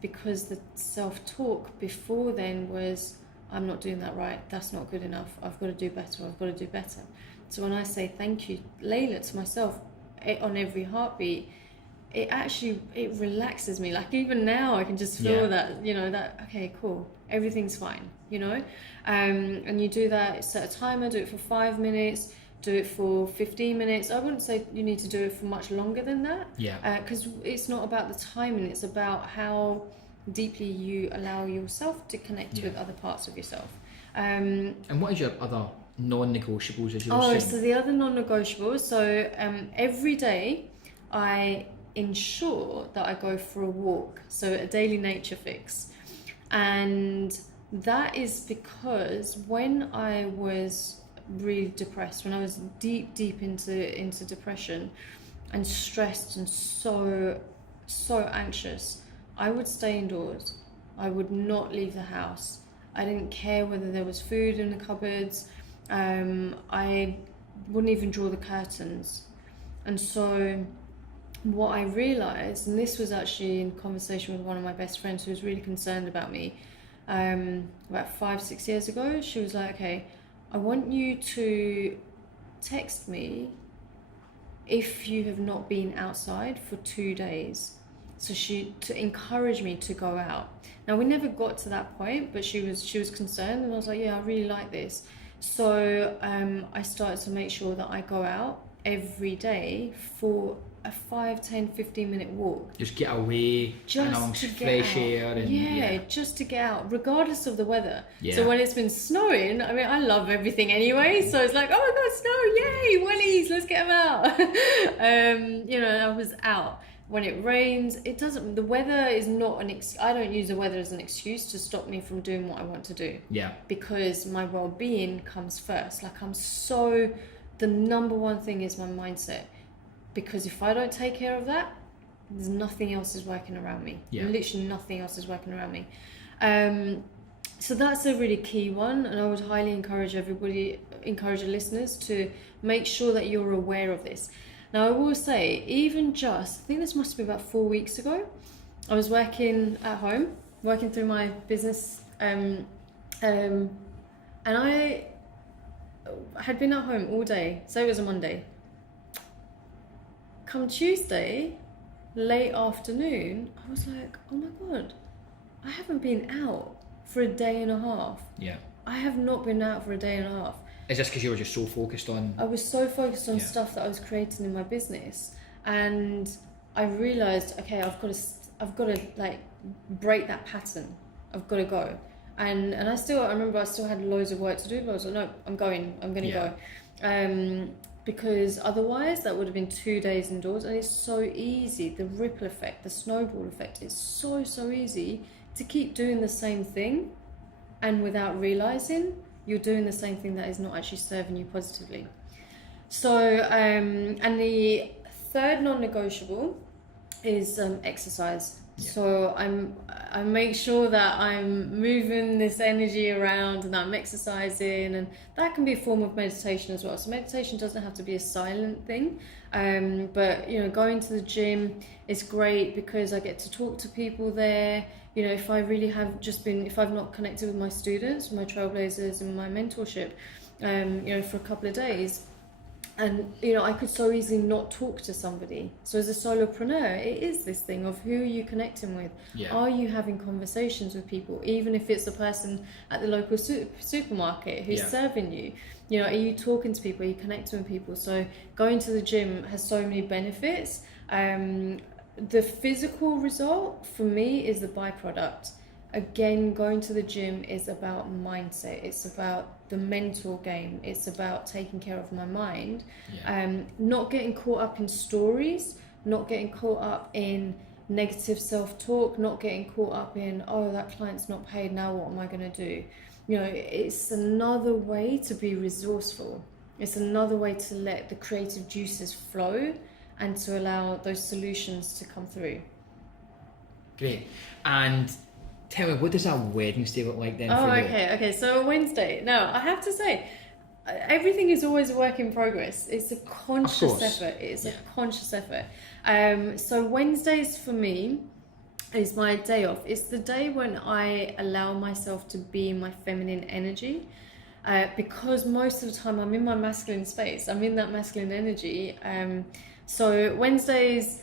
because the self-talk before then was, I'm not doing that right, that's not good enough, I've got to do better, I've got to do better. So when I say thank you, Leila, to myself, on every heartbeat, it relaxes me. Like even now I can just feel that, you know, that, okay, cool, everything's fine, you know. And you do that, set a timer, do it for 5 minutes, do it for 15 minutes. I wouldn't say you need to do it for much longer than that. Because it's not about the timing, it's about how deeply you allow yourself to connect with other parts of yourself. And what is your other non-negotiables, as you were saying? So the other non-negotiables, so every day I ensure that I go for a walk, so a daily nature fix. And that is because when I was really depressed, when I was deep into depression and stressed and so anxious, I would stay indoors. I would not leave the house. I didn't care whether there was food in the cupboards. I wouldn't even draw the curtains. And so what I realized, and this was actually in conversation with one of my best friends who was really concerned about me, about 5-6 years ago, she was like, okay, I want you to text me if you have not been outside for 2 days. So to encourage me to go out. Now we never got to that point, but she was concerned, and I was like, yeah, I really like this. So I started to make sure that I go out every day for a 5, 10, 15 minute walk. Just get away, amongst fresh air. And, just to get out, regardless of the weather. Yeah. So when it's been snowing, I mean, I love everything anyway. So it's like, oh my God, snow, yay, wellies, let's get them out. You know, I was out. When it rains, the weather is not I don't use the weather as an excuse to stop me from doing what I want to do. Yeah. Because my well-being comes first. Like the number one thing is my mindset. Because if I don't take care of that, there's nothing else is working around me. Yeah. Literally nothing else is working around me. So that's a really key one, and I would highly encourage the listeners to make sure that you're aware of this. Now I will say, I think this must be about 4 weeks ago, I was working at home, working through my business, and I had been at home all day, so it was a Monday. Come Tuesday, late afternoon, I was like, oh my God, I haven't been out for a day and a half. Yeah. I have not been out for a day and a half. Is this because you were just so focused on... I was so focused on stuff that I was creating in my business, and I realized, okay, I've got to like break that pattern. I've got to go. And I remember I still had loads of work to do, but I was like, no, I'm going to go. Because otherwise that would have been 2 days indoors, and it's so easy, the ripple effect, the snowball effect, it's so easy to keep doing the same thing, and without realizing you're doing the same thing that is not actually serving you positively. So and the third non-negotiable is exercise. So I make sure that I'm moving this energy around and that I'm exercising, and that can be a form of meditation as well. So meditation doesn't have to be a silent thing, but you know, going to the gym is great because I get to talk to people there. You know, if I've not connected with my students, my trailblazers and my mentorship, you know, for a couple of days, and you know, I could so easily not talk to somebody. So as a solopreneur, it is this thing of who are you connecting with? Yeah. Are you having conversations with people, even if it's the person at the local supermarket who's serving you? You know, are you talking to people? Are you connecting with people? So going to the gym has so many benefits. The physical result for me is the byproduct. again, going to the gym is about mindset. It's about the mental game. It's about taking care of my mind. Not getting caught up in stories, not getting caught up in negative self-talk, not getting caught up in, oh, that client's not paid, now what am I going to do? You know, it's another way to be resourceful. It's another way to let the creative juices flow and to allow those solutions to come through. Great. And tell me, what does a Wednesday look like then Oh, for you? okay. So a Wednesday. Now, I have to say, everything is always a work in progress. It's a conscious effort. It's a conscious effort. So Wednesdays for me is my day off. It's the day when I allow myself to be in my feminine energy. Because most of the time I'm in my masculine space. I'm in that masculine energy. So Wednesdays,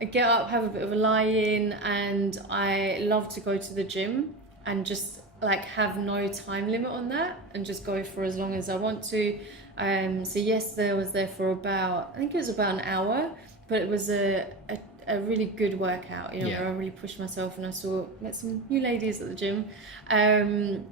I get up, have a bit of a lie-in, and I love to go to the gym and just like have no time limit on that and just go for as long as I want to. So yesterday I was there for about, I think it was about an hour, but it was a really good workout, you know, where I really pushed myself, and I met some new ladies at the gym. And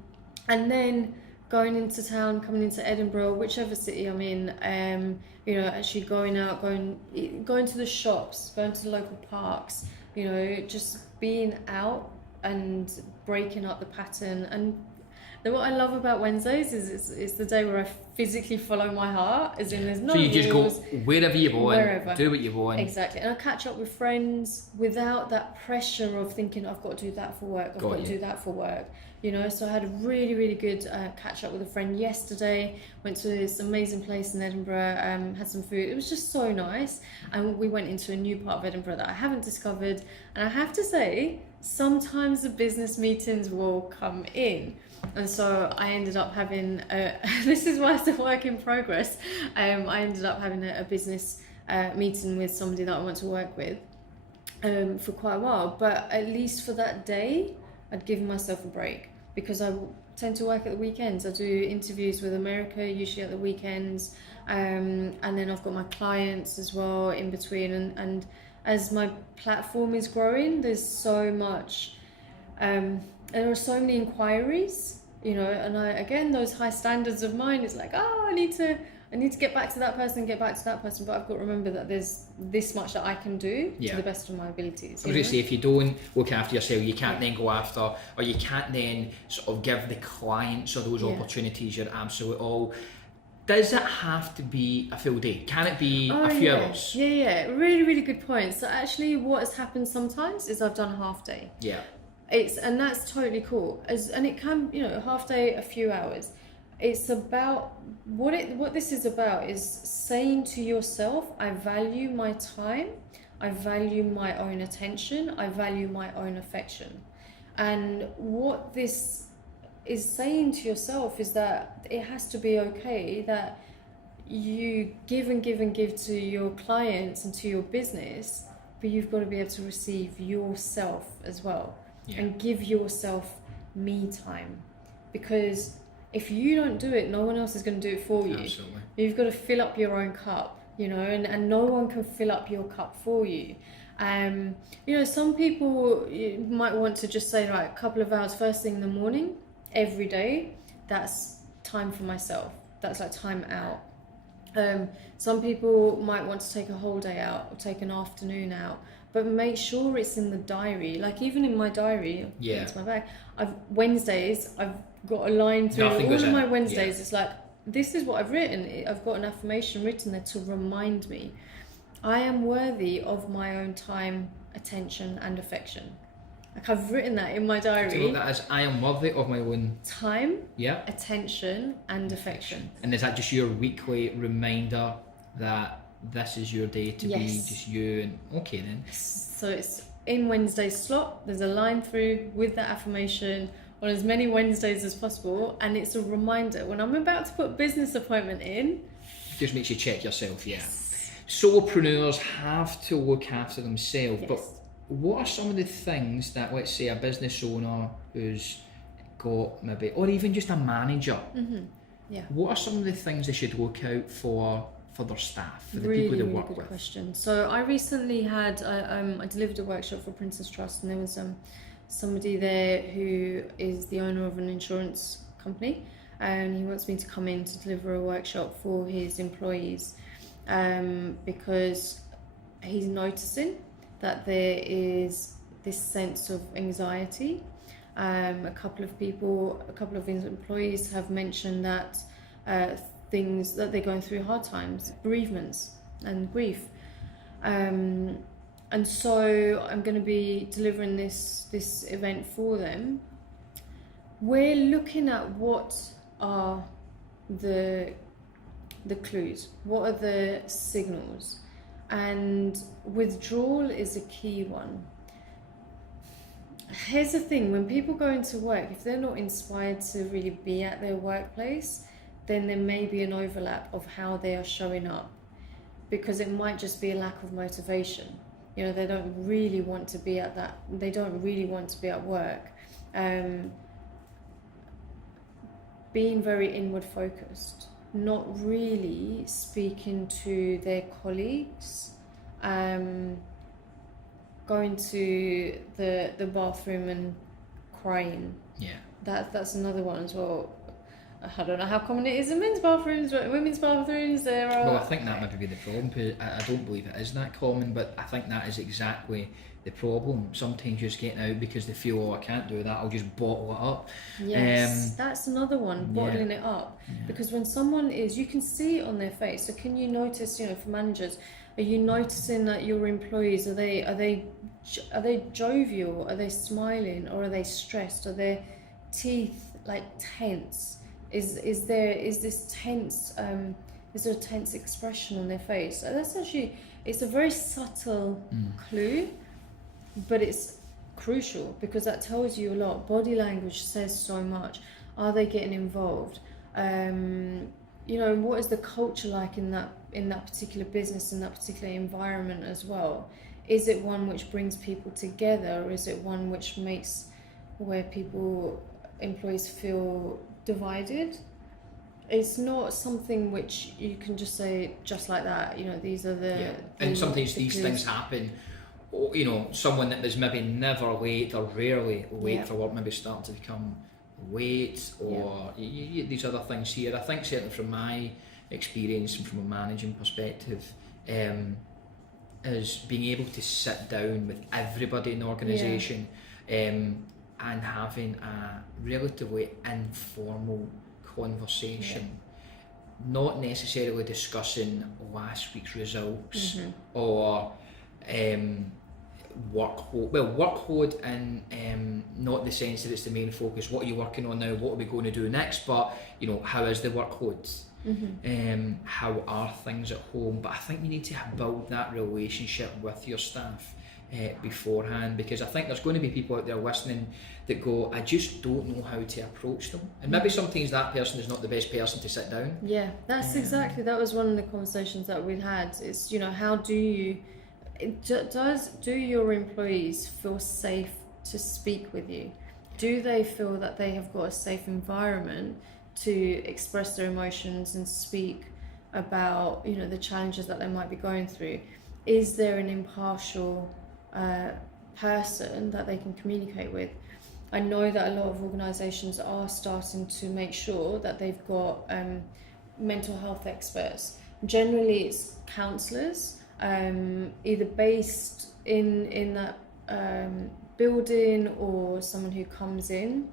then going into town, coming into Edinburgh, whichever city I'm in, you know, actually going out, going to the shops, going to the local parks, you know, just being out and breaking up the pattern. And then what I love about Wednesdays is it's the day where I physically follow my heart, as in there's no rules. So you just go wherever you want, do what you want. Exactly. And I catch up with friends without that pressure of thinking, I've got to do that for work, I've got to do that for work. You know, so I had a really, really good catch up with a friend yesterday, went to this amazing place in Edinburgh, had some food. It was just so nice. And we went into a new part of Edinburgh that I haven't discovered. And I have to say, sometimes the business meetings will come in. And so I ended up having, this is why it's a work in progress. I ended up having a business meeting with somebody that I want to work with for quite a while. But at least for that day, I'd given myself a break, because I tend to work at the weekends. I do interviews with America, usually at the weekends. And then I've got my clients as well in between. And as my platform is growing, there's so much, there are so many inquiries, you know, and again, those high standards of mine, it's like, oh, I need to get back to that person, but I've got to remember that there's this much that I can do to the best of my abilities. Obviously, if you don't look after yourself, you can't then go after, or you can't then sort of give the clients or those opportunities your absolute all. Does it have to be a full day? Can it be a few hours? Yeah, really, really good point. So actually what has happened sometimes is I've done a half day. Yeah. And that's totally cool. And it can, you know, a half day, a few hours. It's about, what this is about is saying to yourself, I value my time, I value my own attention, I value my own affection. And what this is saying to yourself is that it has to be okay that you give and give and give to your clients and to your business, but you've got to be able to receive yourself as well, and give yourself me time. Because if you don't do it, no one else is going to do it for you. Absolutely. You've got to fill up your own cup, you know, and no one can fill up your cup for you. You know, some people might want to just say, right, a couple of hours first thing in the morning, every day, that's time for myself. That's like time out. Some people might want to take a whole day out or take an afternoon out, but make sure it's in the diary. Like even in my diary, into my bag, Wednesdays, I've got a line through all of my Wednesdays. It's like, this is what I've written. I've got an affirmation written there to remind me I am worthy of my own time, attention and affection. Like I've written that in my diary. So that is, I am worthy of my own time, attention and affection. And is that just your weekly reminder that this is your day to be just you? And okay then. So it's in Wednesday's slot, there's a line through with that affirmation on as many Wednesdays as possible, and it's a reminder when I'm about to put a business appointment in. Just makes you check yourself, Solopreneurs have to look after themselves, but what are some of the things that, let's say, a business owner who's got maybe, or even just a manager, what are some of the things they should look out for their staff, for the people they work with? Question. So I recently had, I delivered a workshop for Princess Trust, and there was somebody there who is the owner of an insurance company, and he wants me to come in to deliver a workshop for his employees, because he's noticing that there is this sense of anxiety. A couple of his employees have mentioned that things that they're going through hard times, bereavements and grief. And so I'm going to be delivering this event for them. We're looking at what are the clues, what are the signals, and withdrawal is a key one. Here's the thing, when people go into work, if they're not inspired to really be at their workplace, then there may be an overlap of how they are showing up, because it might just be a lack of motivation. You know, they don't really want to be at work. Being very inward focused, not really speaking to their colleagues, going to the bathroom and crying. Yeah. That's another one as well. I don't know how common it is in men's bathrooms, but women's bathrooms there are. Well, I think that might be the problem. I don't believe it is that common, but I think that is exactly the problem. Sometimes you're just getting out because they feel, oh, I can't do that, I'll just bottle it up. Yes, that's another one, bottling it up. Yeah. Because when someone is, you can see it on their face. So can you notice, you know, for managers, are you noticing that your employees, are they jovial, are they smiling, or are they stressed? Are their teeth like tense? Is there a tense expression on their face? So that's actually, it's a very subtle clue, but it's crucial because that tells you a lot. Body language says so much. Are they getting involved? You know, what is the culture like in that particular business, in that particular environment as well? Is it one which brings people together, or is it one which makes where employees feel divided? It's not something which you can just say just like that. You know, these are and sometimes these things happen. You know, someone that was maybe never late or rarely late for work, maybe starting to become late, or these other things here. I think certainly from my experience and from a managing perspective, is being able to sit down with everybody in the organisation and having a relatively informal conversation, not necessarily discussing last week's results or workload. Well, workload and not the sense that it's the main focus. What are you working on now? What are we going to do next? But you know, how is the workload? How are things at home? But I think you need to build that relationship with your staff beforehand, because I think there's going to be people out there listening that go, I just don't know how to approach them, and maybe sometimes that person is not the best person to sit down. Yeah, that's exactly, that was one of the conversations that we'd had. It's, you know, how do you do your employees feel safe to speak with you? Do they feel that they have got a safe environment to express their emotions and speak about, you know, the challenges that they might be going through? Is there an impartial person that they can communicate with? I know that a lot of organisations are starting to make sure that they've got mental health experts. Generally it's counsellors, either based in that building, or someone who comes in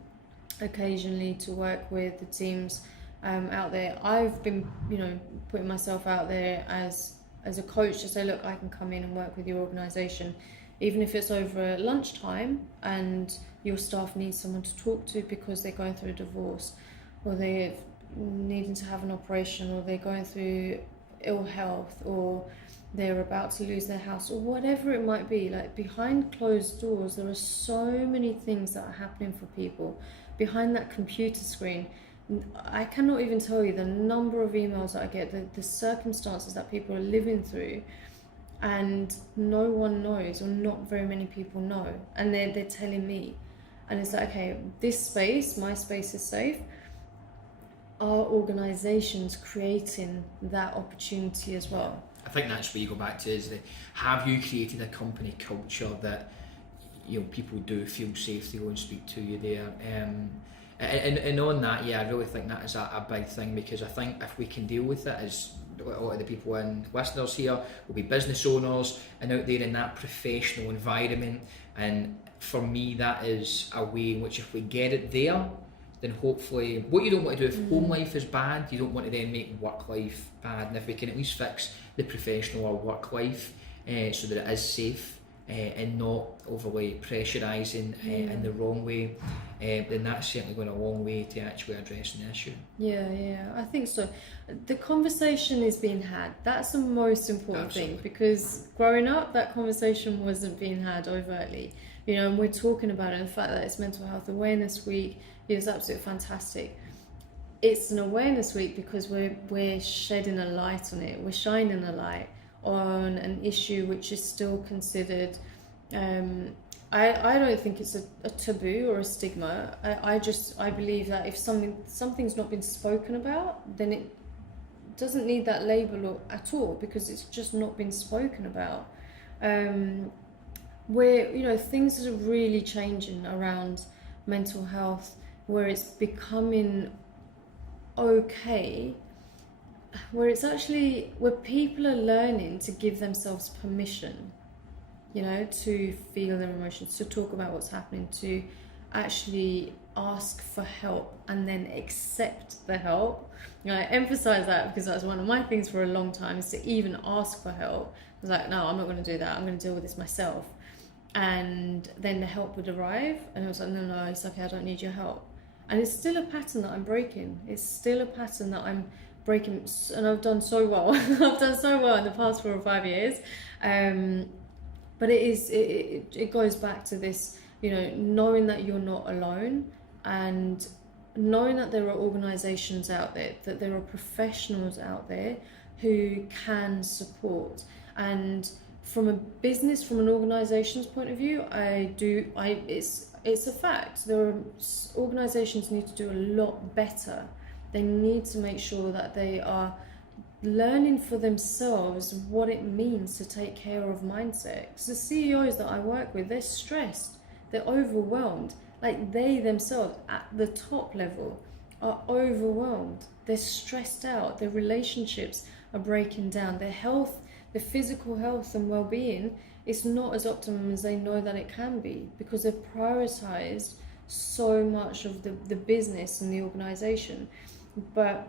occasionally to work with the teams out there. I've been, you know, putting myself out there as a coach to say, look, I can come in and work with your organisation, even if it's over lunchtime and your staff need someone to talk to because they're going through a divorce, or they're needing to have an operation, or they're going through ill health, or they're about to lose their house, or whatever it might be. Like, behind closed doors, there are so many things that are happening for people behind that computer screen. I cannot even tell you the number of emails that I get, the circumstances that people are living through, and no one knows, or not very many people know, and they're telling me. And it's like, okay, this space, my space is safe. Are organisations creating that opportunity as well? I think that's where you go back to, is have you created a company culture that people do feel safe to go and speak to you there. And on that, I really think that is a big thing, because I think if we can deal with it, as a lot of the people and listeners here will be business owners and out there in that professional environment, and for me that is a way in which if we get it there, then hopefully, what you don't want to do if home life is bad, you don't want to then make work life bad, and if we can at least fix the professional or work life so that it is safe and not overly pressurising in the wrong way, then that's certainly going a long way to actually addressing the issue. Yeah, I think so. The conversation is being had. That's the most important thing, because growing up, that conversation wasn't being had overtly. And we're talking about it, and the fact that it's Mental Health Awareness Week is absolutely fantastic. It's an awareness week because we're shedding a light on it. We're shining a light on an issue which is still considered, I don't think it's a taboo or a stigma. I believe that if something's not been spoken about, then it doesn't need that label at all, because it's just not been spoken about. Where things are really changing around mental health, where it's becoming okay, where people are learning to give themselves permission, to feel their emotions, to talk about what's happening, to actually ask for help and then accept the help. I emphasize that because that's one of my things for a long time, is to even ask for help. I was like, no, I'm not going to do that. I'm going to deal with this myself. And then the help would arrive, and I was like, no, it's okay, I don't need your help. And it's still a pattern that I'm breaking. It's still a pattern that I'm breaking, and I've done so well. I've done so well in the past 4 or 5 years. But it goes back to this, knowing that you're not alone, and knowing that there are organisations out there, that there are professionals out there who can support. And from a business, from an organisation's point of view, it's a fact. Organisations need to do a lot better. They need to make sure that they are learning for themselves what it means to take care of mindset. Because the CEOs that I work with, they're stressed, they're overwhelmed. Like, they themselves at the top level are overwhelmed. They're stressed out. Their relationships are breaking down. Their health, their physical health and well-being, is not as optimum as they know that it can be, because they've prioritized so much of the business and the organization. But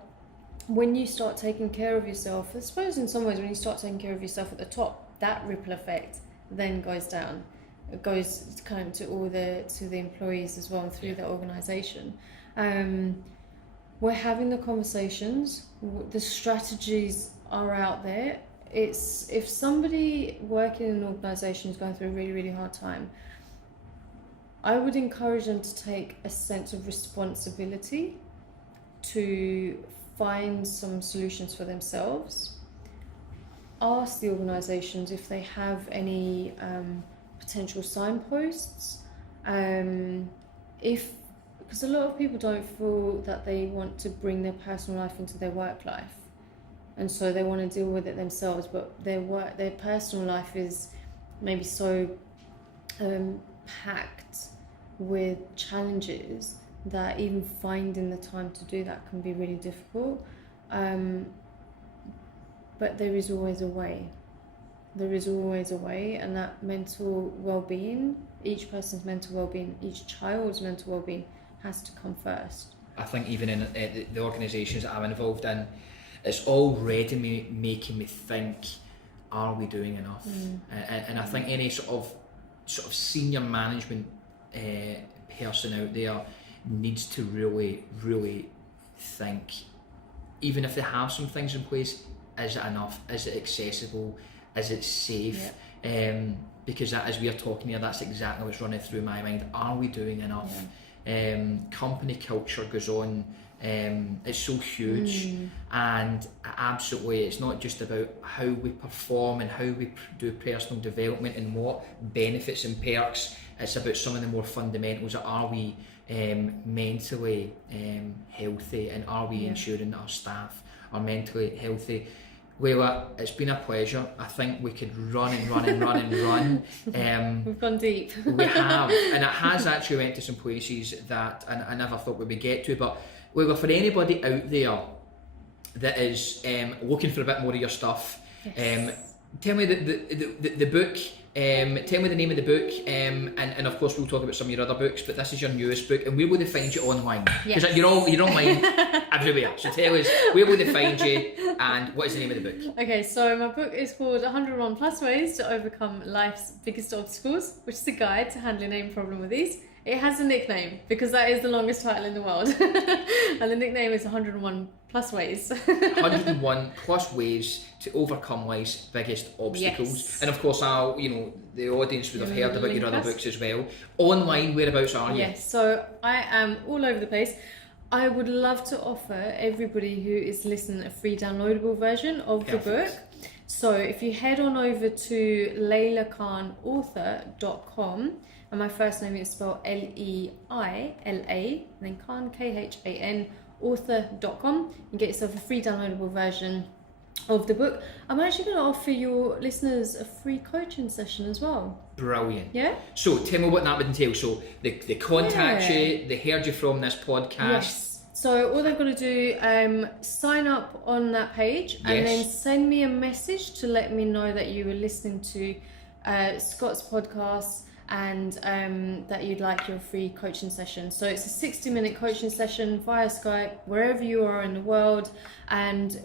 when you start taking care of yourself, I suppose in some ways when you start taking care of yourself at the top, that ripple effect then goes down. It goes kind of to the employees as well, through the organization. We're having the conversations, the strategies are out there. It's, if somebody working in an organisation is going through a really, really hard time, I would encourage them to take a sense of responsibility to find some solutions for themselves. Ask the organisations if they have any potential signposts. Because a lot of people don't feel that they want to bring their personal life into their work life, and so they want to deal with it themselves, but their personal life is maybe so packed with challenges that even finding the time to do that can be really difficult. But there is always a way. There is always a way, and that mental well-being, each person's mental well-being, each child's mental well-being has to come first. I think even in the organisations that I'm involved in, it's already making me think, are we doing enough? And I think any sort of senior management person out there needs to really, really think, even if they have some things in place, is it enough? Is it accessible? Is it safe? Because that, as we are talking here, that's exactly what's running through my mind. Are we doing enough? Company culture goes on. It's so huge, and absolutely, it's not just about how we perform and how we do personal development and what benefits and perks. It's about some of the more fundamentals. Are we mentally healthy, and are we ensuring that our staff are mentally healthy? Leila, it's been a pleasure. I think we could run and run and run and run. We've gone deep. We have, and it has actually went to some places that I never thought we would get to. But Leila, for anybody out there that is looking for a bit more of your stuff, Yes. Tell me the book. Tell me the name of the book, and of course we'll talk about some of your other books. But this is your newest book, and where will they find you online? Because Yes. you're online everywhere. So tell us, where will they find you, and what is the name of the book? Okay, so my book is called 101 Plus Ways to Overcome Life's Biggest Obstacles, which is a guide to handling any problem with ease. It has a nickname because that is the longest title in the world. And the nickname is 101 Plus Ways. 101 plus ways to overcome life's biggest obstacles. Yes. And of course, the audience would have heard about your other Yes. books as well. Online, whereabouts are you? Yes, so I am all over the place. I would love to offer everybody who is listening a free downloadable version of the book. So if you head on over to leilakhanauthor.com, and my first name is spelled Leila, and then Khan, Khan, author.com, and get yourself a free downloadable version of the book. I'm actually going to offer your listeners a free coaching session as well. Brilliant. Yeah? So tell me what that would entail. So they contact you, they heard you from this podcast. Yes. So all they've got to do, sign up on that page and then send me a message to let me know that you were listening to Scott's podcast and that you'd like your free coaching session. So it's a 60-minute coaching session via Skype, wherever you are in the world, and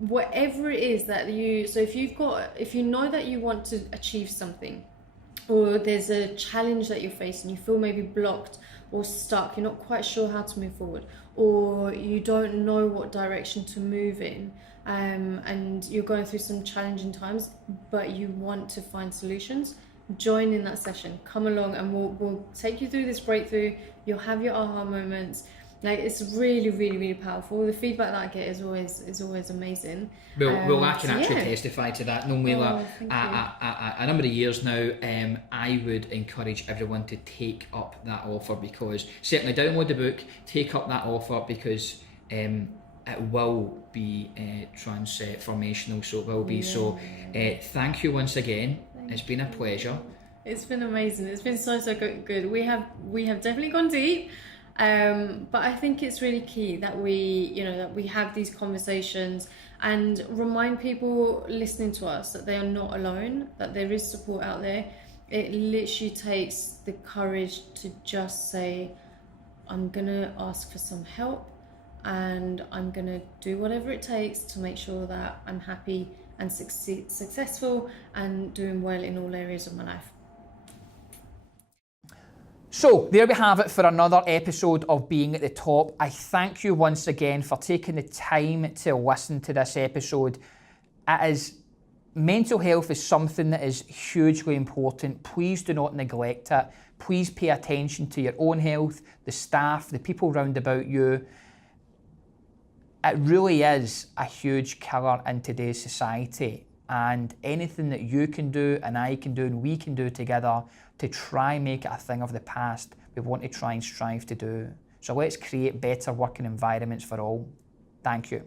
whatever it is that if you know that you want to achieve something, or there's a challenge that you're facing, you feel maybe blocked or stuck, you're not quite sure how to move forward, or you don't know what direction to move in, and you're going through some challenging times, but you want to find solutions, join in that session. Come along and we'll take you through this breakthrough. You'll have your aha moments. Like, it's really, really, really powerful. The feedback that I get is always amazing. Well, I can actually testify to that. No, Leila, thank a number of years now, I would encourage everyone to take up that offer, because certainly download the book, take up that offer, because it will be transformational. So it will be. So thank you once again. It's been a pleasure. It's been amazing. It's been so good. We have definitely gone deep. But I think it's really key that we have these conversations and remind people listening to us that they are not alone, that there is support out there. It literally takes the courage to just say, I'm gonna ask for some help, and I'm gonna do whatever it takes to make sure that I'm happy and successful and doing well in all areas of my life. So there we have it for another episode of Being at the Top. I thank you once again for taking the time to listen to this episode. Mental health is something that is hugely important. Please do not neglect it. Please pay attention to your own health, the staff, the people round about you. It really is a huge killer in today's society, and anything that you can do and I can do and we can do together to try and make it a thing of the past, we want to try and strive to do. So let's create better working environments for all. Thank you.